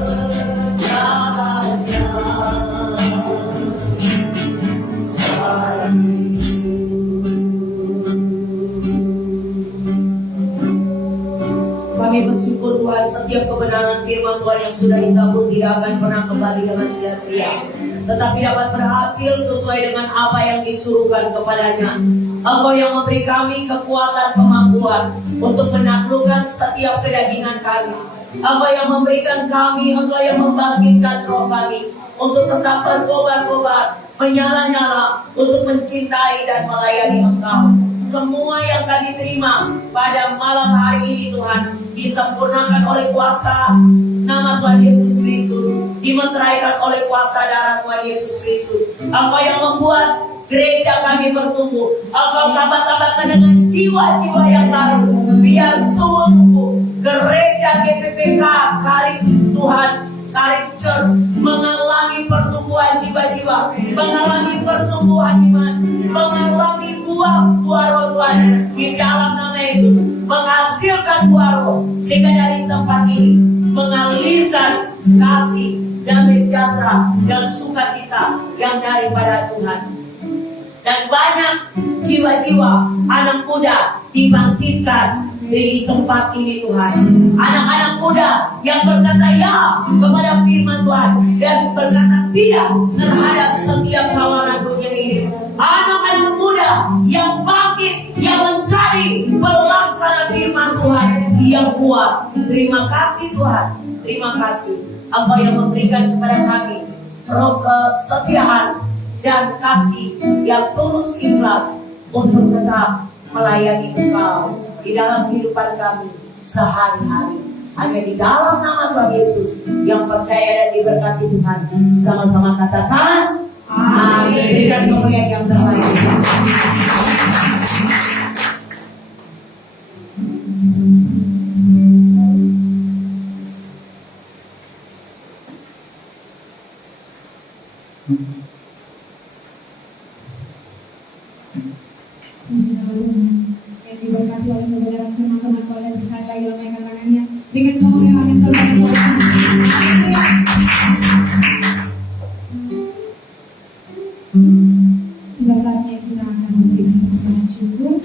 Rohku Kami bersyukur Tuhan, setiap kebenaran firman Tuhan yang sudah ditabur tidak akan pernah kembali dengan sia-sia, tetapi dapat berhasil sesuai dengan apa yang disuruhkan kepadanya. Engkau yang memberi kami kekuatan kemampuan untuk menaklukkan setiap kedagingan kami. Engkau yang memberikan kami, Engkau yang membangkitkan roh kami untuk tetap berkobar-kobar, menyala-nyala untuk mencintai dan melayani Engkau. Semua yang kami terima pada malam hari ini Tuhan disempurnakan oleh kuasa nama Tuhan Yesus Kristus, dimeteraikan oleh kuasa darah Tuhan Yesus Kristus. Engkau yang membuat gereja kami bertumbuh. Engkau tambah-tambahkan dengan jiwa-jiwa yang baru. Biar sungguh gereja GPPK Karis Tuhan, Karis Church mengalami pertumbuhan jiwa-jiwa, mengalami pertumbuhan iman, mengalami buah-buah roh Tuhan di dalam nama Yesus, menghasilkan buah roh, sehingga dari tempat ini mengalirkan kasih dan sejahtera dan sukacita yang daripada Tuhan. Dan banyak jiwa-jiwa anak muda dibangkitkan di tempat ini Tuhan. Anak-anak muda yang berkata ya kepada firman Tuhan dan berkata tidak terhadap setiap tawaran dunia ini. Anak-anak muda yang bangkit, yang mencari pelaksana firman Tuhan yang kuat. Terima kasih Tuhan, terima kasih Engkau yang memberikan kepada kami roh kesetiaan dan kasih yang tulus ikhlas untuk tetap melayani Engkau di dalam kehidupan kami sehari-hari. Hanya di dalam nama Tuhan Yesus yang percaya dan diberkati Tuhan, sama-sama katakan amin. Berikan kemuliaan yang terbaik. Yang diberkati oleh kebenaran firman Tuhan, boleh sekali lagi lambaikan tangannya. Berikan kemuliaan yang terbaik buat Tuhan. Haleluya. Tiba saatnya kita akan memberikan persembahan syukur.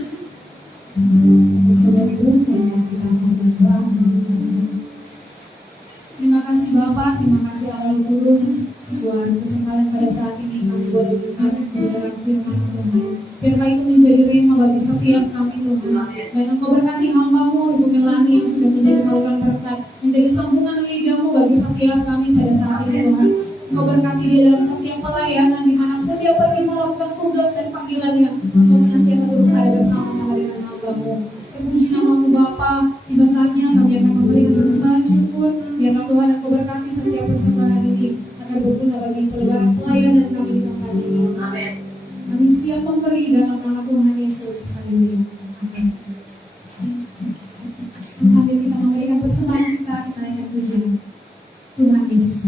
Sebelum itu, saya kita sambut doa. Terima kasih Bapak, terima kasih Allah Kudus buat kesempatan pada saat ini kami boleh mendengar kebenaran firman Tuhan. Biarlah itu menjadi rema bagi setiap kami Tuhan. Dan Engkau berkati hamba-Mu Ibu Melani yang sudah menjadi saluran berkat, menjadi sambungan lidah-Mu bagi setiap kami pada saat ini Tuhan. Engkau berkati dia dalam setiap pelayanan dimanapun dia pergi melakukan tugas dan panggilannya. Engkau senantiasa terus ada bersama-sama dengan hamba-Mu. Terpuji nama-Mu Bapa. Tiba saatnya kami akan memberikan persembahan syukur. Biarlah Tuhan Engkau berkati setiap persembahan ini agar berguna bagi pelebaran pelayanan kami di tempat ini. Amin. Kami siap memberi dalam nama Tuhan Yesus. Haleluya. Amin. Sambil kita memberikan persembahan kita naikkan pujian. Tuhan Yesus.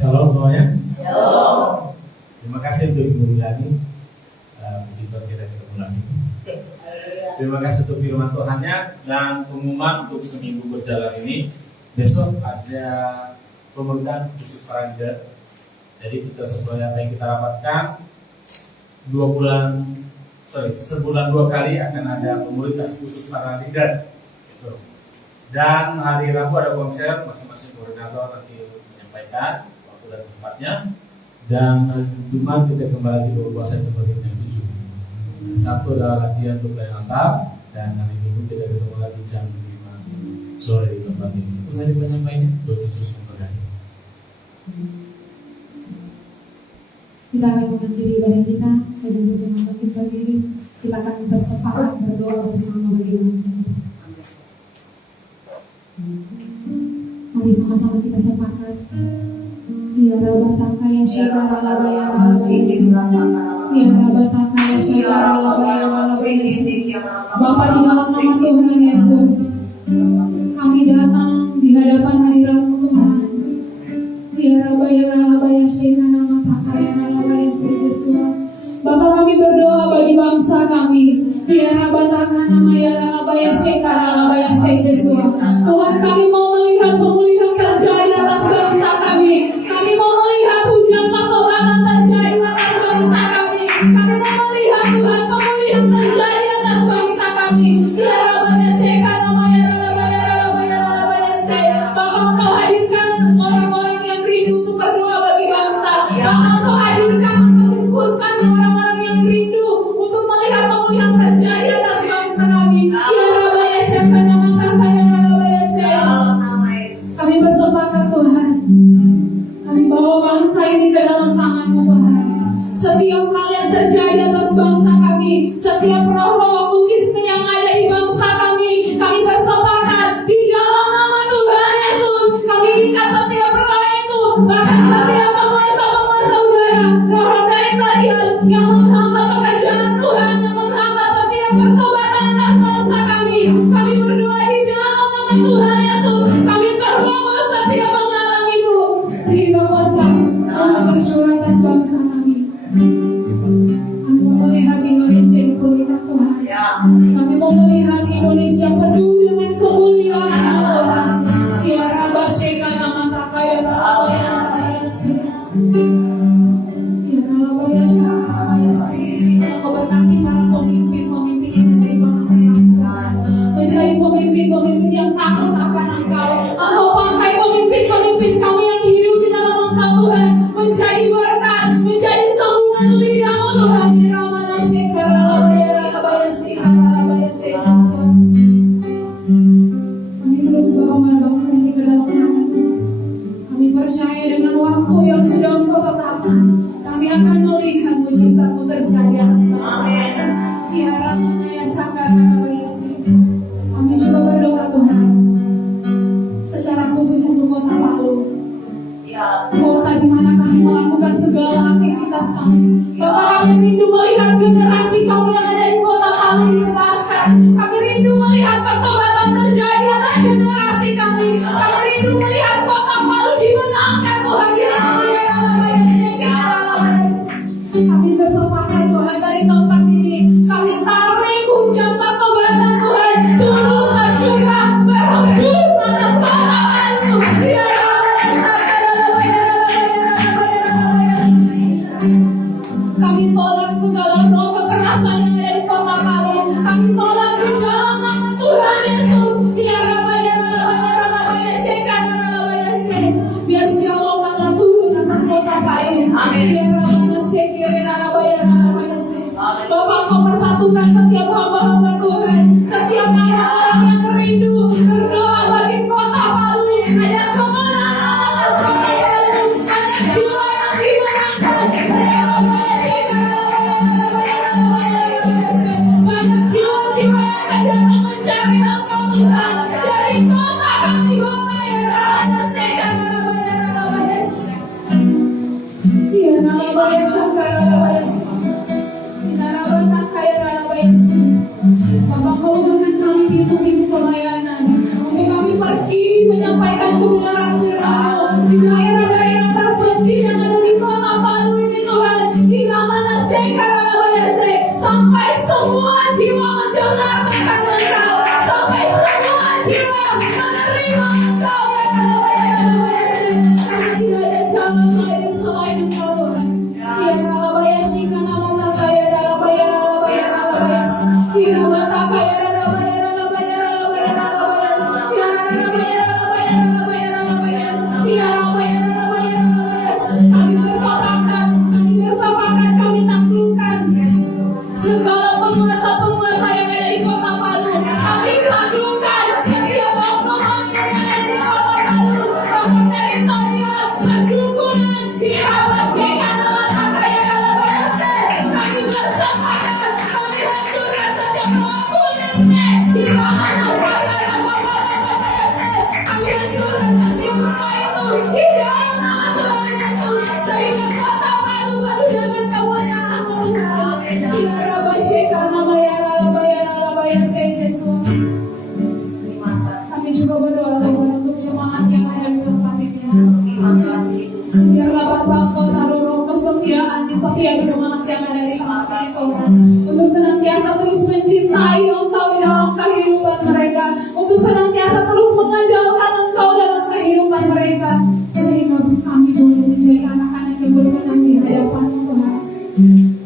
Shalom semuanya. Shalom. Terima kasih untuk Ibu Milani. Puji Tuhan kita ketemu lagi. Terima kasih untuk firman Tuhannya dan pengumuman untuk seminggu berjalan ini. Besok ada pemuritan khusus Ranger. Jadi kita sesuai apa yang kita rapatkan, sebulan 2 kali akan ada pemuritan khusus para leader. Gitu. Dan hari Rabu ada konser, masing-masing koordinator nanti menyampaikan waktu dan tempatnya. Dan hari Jumat kita kembali lagi berpuasa di tempat yang 7. Sabtu adalah latihan untuk pelayanan Natal, dan hari Minggu kita ketemu lagi jam 5 sore di tempat ini. Itu saja penyampaiannya. Tuhan Yesus memberkati. Kita akan mengakhiri ibadah kita. Saya jemput jemaat bangkit berdiri. Kita akan bersepakat berdoa bersama bagi bangsa kita. Mari sama-sama kita sepakat. Ya Rabbana ya Syekara labaya ya Rabbana ya Syekara labaya Bapa, di dalam nama Tuhan Yesus, kami datang di hadapan hadirat-Mu Tuhan. Ya Rabbana Syekara labaya Yesus. Bapa, kami berdoa bagi bangsa kami. Ya Rabbana ya labaya Syekara labaya Yesus. Tuhan, kami mau melihat pemulihan terjadi atas bangsa kami. Kami mau melihat hujan patokan terjadi atas bangsa kami. Kami mau melihat Tuhan pemulihan terjadi atas bangsa kami. Ya Rabbana Syekara labaya Bapa, setiap hal yang terjadi atas bangsa kami, setiap roh-roh kukis yang ada di bangsa kami bersepakat di dalam nama Tuhan Yesus. Kami ikat setiap roh itu, bahkan setiap penguasa-penguasa udara, roh-roh dari kalian yang menghambat pekerjaan Tuhan, yang menghambat setiap pertobatan atas bangsa kami. Kami berdoa di dalam nama Tuhan Yesus, kami terhapus setiap penghalang itu, sehingga kuasa Allah bersyukur atas bangsa kami. Kami mau melihat Indonesia dipulihkan Tuhan. Kami mau melihat Indonesia penuh dengan kemuliaan Tuhan. Ya Rabba Sheka nama takaya Rabba ya Ya Rabba ya Shaka ya Kau berkati para pemimpin-pemimpin yang dari bangsa kami Tuhan, menjadi pemimpin-pemimpin yang takut akan Engkau. Engkau pakai pemimpin-pemimpin kami yang hidup di dalam Engkau Tuhan, menjadi berkat, menjadi sambungan lidah-Mu Tuhan. Di Ramana Sheka Rabba ya Rabba ya Sheka Rabba ya Sheka. Kami terus bawa bangsa ini ke dalam nama-Mu. Kami percaya dengan waktu yang sudah Engkau tetapkan, kami akan melihat mujizat-Mu terjadi atas bangsa. Ya Ramana ya Shaka Rabba ya Sheka. Kami juga berdoa Tuhan, secara khusus untuk kota Palu, kota di mana kami melakukan segala aktivitas kami. Bapak, kami rindu melihat generasi kami yang ada di kota Palu dibebaskan. Kami rindu melihat pertobatan terjadi atas generasi kami. Kami rindu melihat kota Palu dimenangkan Tuhan. Kami bersepakat Tuhan dari tempat ini. Kami tarik hujan pertobatan Tuhan, turun tercurah berhembus atas kota Palu. Ya kami tolak segala roh kekerasan yang ada di kota Palu. Kami tolak di dalam nama Tuhan Yesus. Ya Rabba ya Rabba ya Sheka Rabba ya Sheka. Biar shalom Allah turun atas kota Palu. Ya Rabba Sheka Rabba ya Rabba ya Sheka. Bapak, Engkau persatukan setiap hamba-hamba Tuhan, setiap orang-orang yang rindu berdoa bagi kota Palu. Ada kemenangan atas kota Palu, ada jiwa yang dimenangkan. Ya Rabba ya Sheka Rabba ya Rabba ya Sheka. Banyak jiwa-jiwa yang datang mencari Engkau Tuhan dari kota kami Bapak. Ya Rabba Sheka Rabba ya Rabba ya Sheka. Ya Rabba ya Sheka Rabba ya Sheka. Bapak, Kau dengan kami pintu-pintu pelayanan untuk kami pergi menyampaikan kebenaran firman-Mu di daerah-daerah terpencil yang ada di kota Palu ini Tuhan. Di Ramana Sheka Rabba ya Sheka, sampai semua jiwa mendengar tentang Engkau, sampai semua jiwa menerima Engkau. Ya Rabba ya Rabba ya Sheka, karena tidak ada jalan lain selain Engkau Tuhan. Ya Rabba ya Sheka nama takaya Rabba ya Rabba ya Rabba ya Sheka. Ya Rabba takaya Rabba ya Rabba ya Rabba ya Rabba ya Sheka. Ya Rabba ya Rabba ya Rabba ya Rabba ya Sheka. Ya Rabba ya Rabba ya Rabba ya Sheka. Kami bersepakat, kami taklukkan segala penguasa-penguasa yang ada di kota Palu. Kami taklukkan setiap oknum-oknum yang ada di kota Palu. Oknum teritorial, pendukungan di Rabba Sheka nama takaya Rabba ya Sheka. Kami bersepakat, kami hancurkan setiap roh kudusnya di Ramana Sheka Rabba ya Sheka. Kami hancurkan setiap roh itu di dalam nama Tuhan Yesus, sehingga kota Palu penuh dengan kemuliaan-Mu Tuhan. Ya Rabba Sheka nama ya Rabba ya Rabba ya Sheka Yesus. Kami juga berdoa Tuhan untuk jemaat yang ada di tempat ini. Biarlah Bapak Engkau taruh roh kesetiaan di setiap jemaat yang ada di tempat ini Tuhan, untuk senantiasa terus mencintai Engkau dalam kehidupan mereka, untuk senantiasa terus mengandalkan Engkau dalam kehidupan mereka, sehingga kami boleh menjadi anak-anak yang berkenan di hadapan Tuhan.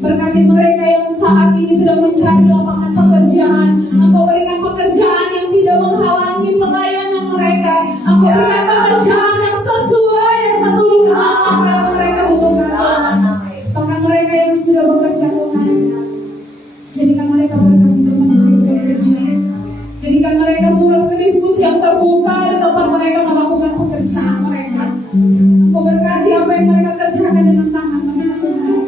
Berkati mereka yang saat ini sedang mencari lapangan pekerjaan. Engkau berikan pekerjaan yang tidak menghalangi pelayanan mereka. Engkau berikan pekerjaan yang sesuai dan seturut dengan apa yang mereka butuhkan Tuhan. Bahkan mereka yang sudah bekerja Tuhan, jadikan mereka berkat di tempat mereka bekerja. Jadikan mereka surat Kristus yang terbuka di tempat mereka melakukan pekerjaan mereka. Engkau berkati apa yang mereka kerjakan dengan tangan mereka Tuhan,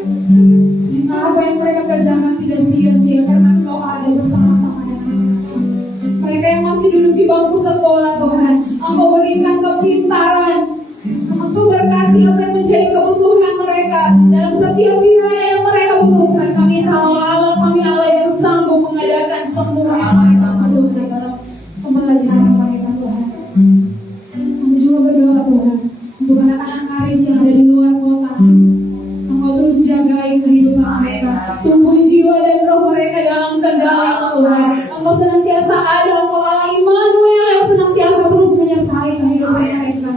Engkau berikan kepintaran. Engkau berkati apa yang menjadi kebutuhan mereka dalam setiap wilayah yang mereka butuhkan. Kami tahu kami Allah yang sanggup mengadakan semua yang mereka butuhkan dalam pembelajaran mereka, Tuhan. Kami juga berdoa, Tuhan, untuk anak-anak Karis yang ada di luar kota. Engkau terus jagai kehidupan mereka, tubuh, jiwa, dan roh mereka dalam kendali, Tuhan. Engkau senantiasa ada, Engkau Allah Immanuel yang senantiasa terus menyertai kehidupan mereka.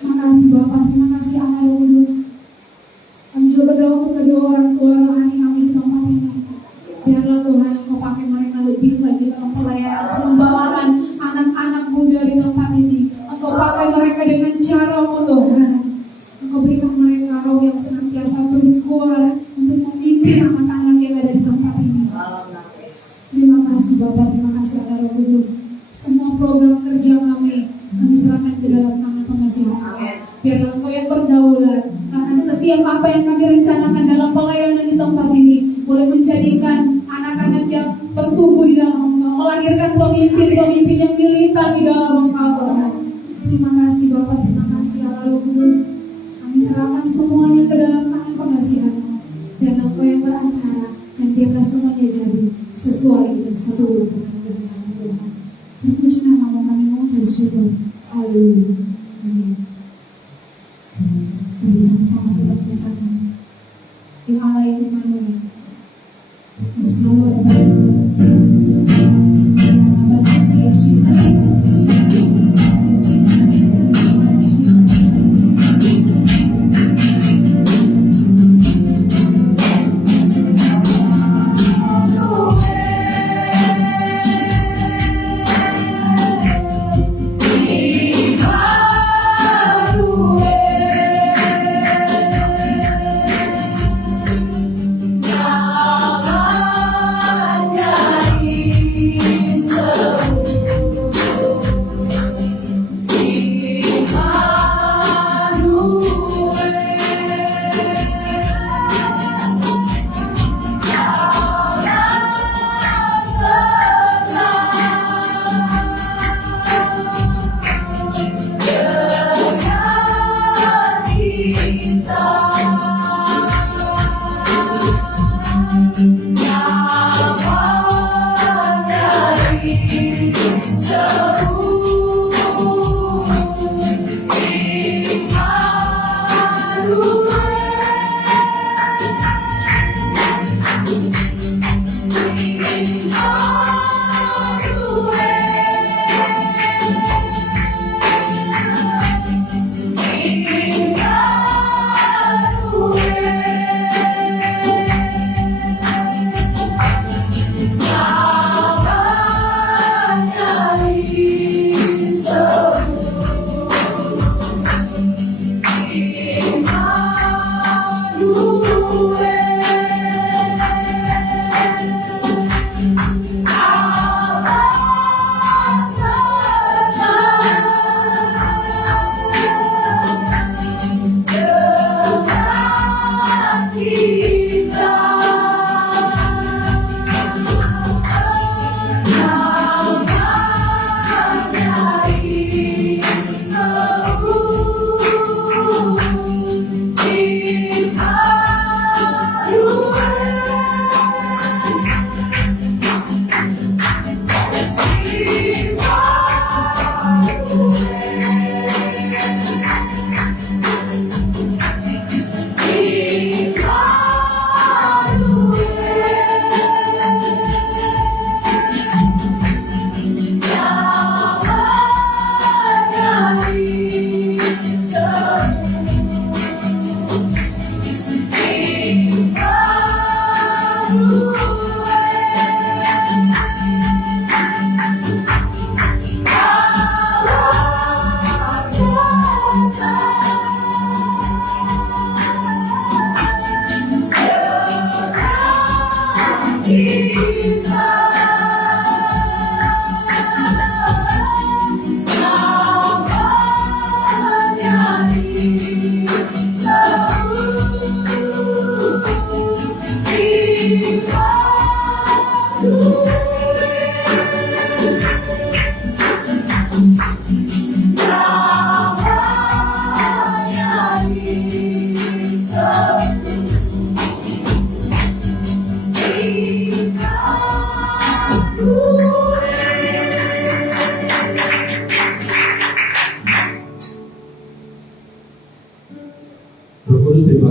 Terima kasih Bapa, terima kasih Allah Roh Kudus. Kami juga berdoa untuk kedua orang tua rohani kami di tempat ini. Biarlah Tuhan Engkau pakai mereka lebih lagi dalam pelayanan pengembalaan anak-anak muda di tempat ini. Engkau pakai mereka dengan cara-Mu, Tuhan. Engkau berikan mereka roh yang senantiasa terus kuat untuk memimpin anak-anak yang ada di tempat ini. Terima kasih Bapak, terima kasih Allah Roh Kudus. Semua program kerja kami serahkan ke dalam tangan pengasihan. Biarlah Engkau yang berdaulat akan setiap apa yang kami rencanakan dalam pelayanan di tempat ini, boleh menjadikan anak-anak yang bertumbuh di dalam Engkau, melahirkan pemimpin-pemimpin yang militan di dalam Engkau, Tuhan. Terima kasih Bapak, terima kasih Allah Roh Kudus. Kami serahkan semuanya ke dalam tangan pengasihan-Mu. Biarlah Engkau yang beracara dan biarlah semuanya jadi sesuai dengan satu hubungan dengan kami, Tuhan. Puji nama-Mu kami mengucap syukur. Haleluya. Amin. Mari sama-sama kita menyatakan di Allah yang Immanuel. Yang selalu ada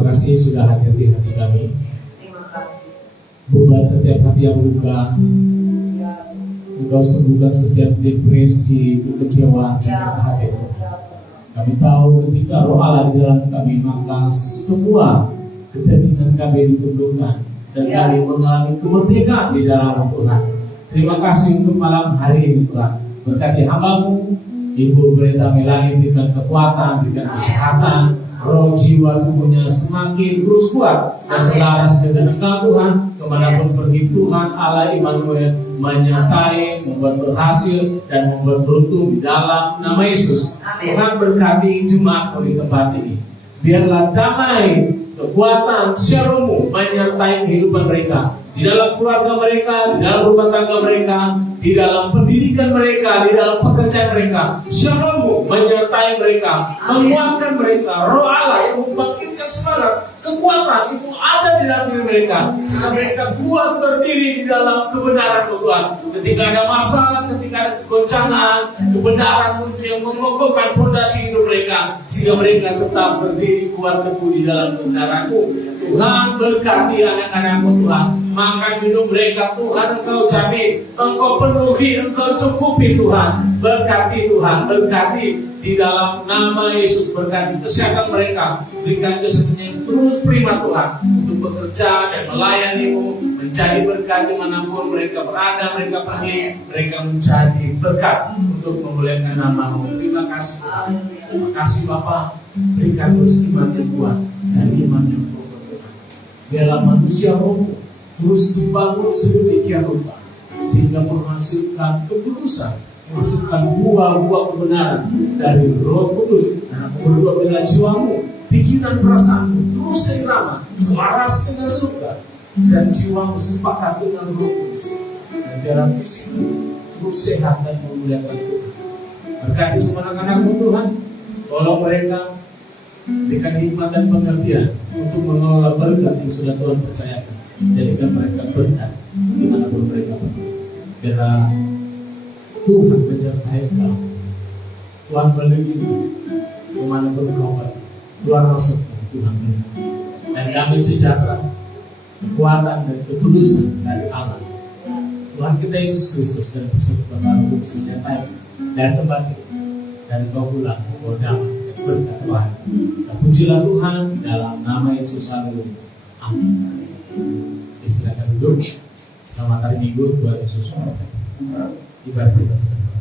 kasih sudah hadir di hati kami. Terima kasih. Buat setiap hati yang luka, Ya, Engkau sembuhkan setiap depresi, kekecewaan setiap hati. Kami tahu ketika Roh Allah di dalam kami, maka semua kedagingan kami ditundukkan dan kami mengalami kemerdekaan di dalam Tuhan. Terima kasih untuk malam hari ini Tuhan. Berkati hamba-Mu, Ibu Pendeta Melani, berikan kekuatan, berikan kesehatan, roh jiwa tubuhnya semakin terus kuat dan selaras dengan Engkau Tuhan. Kemanapun pergi Tuhan Allah Immanuel menyertai, membuat berhasil dan membuat beruntung di dalam nama Yesus. Tuhan berkati jemaat di tempat ini. Biarlah damai, kekuatan, shalom-Mu menyertai kehidupan mereka, di dalam keluarga mereka, di dalam rumah tangga mereka, di dalam pendidikan mereka, di dalam pekerjaan mereka. Shalom-Mu menyertai mereka, menguatkan mereka. Roh Allah yang membangkitkan semangat, kekuatan itu ada di dalam diri mereka, sehingga mereka kuat berdiri di dalam kebenaran Tuhan. Ketika ada masalah, ketika ada kegoncangan, kebenaran itu yang mengokohkan fondasi hidup mereka, sehingga mereka tetap berdiri kuat teguh di dalam kebenaran-Mu. Tuhan berkati anak-anak-Mu Tuhan, makan minum mereka Tuhan Engkau jamin, Engkau penuhi, Engkau cukupi Tuhan. Berkati Tuhan, berkati di dalam nama Yesus, berkati kesehatan mereka, berikan kesehatan yang terus prima Tuhan untuk bekerja dan melayani-Mu, menjadi berkat dimanapun mereka berada, mereka pergi, mereka menjadi berkat untuk memuliakan nama-Mu. Terima kasih Tuhan. Terima kasih Bapa, berikan terus iman yang kuat dan iman yang kokoh Tuhan. Biarlah manusia rohmu terus dibangun sedemikian rupa sehingga menghasilkan kekudusan, menghasilkan buah-buah kebenaran dari Roh Kudus, dan berdoa bila jiwamu, pikiran, perasaanmu terus seirama, selaras dengan surga, dan jiwamu sepakat dengan Roh Kudus, dan biarlah fisikmu terus sehat dan memuliakan Tuhan. Berkati semua anak-anak-Mu Tuhan, tolong mereka, berikan hikmat dan pengertian untuk mengelola berkat yang sudah Tuhan percayakan. Jadikan mereka berkat dimanapun mereka pergi. Biarlah Tuhan menyertai kau, Tuhan melindungi dimanapun kau pergi. Luar masukmu Tuhan melindungi, dan kami sejahtera, kekuatan dan ketulusan dari Allah Tuhan kita Yesus Kristus, dan persekutuan Roh Kudus menyertai dan kembali dan kau pulang membawa damai dan berkat Tuhan. Dan pujilah Tuhan dalam nama Yesus. Haleluya. Amin. Silakan duduk. Selamat hari Minggu, Tuhan Yesus memberkati. Ibadah kita selesai.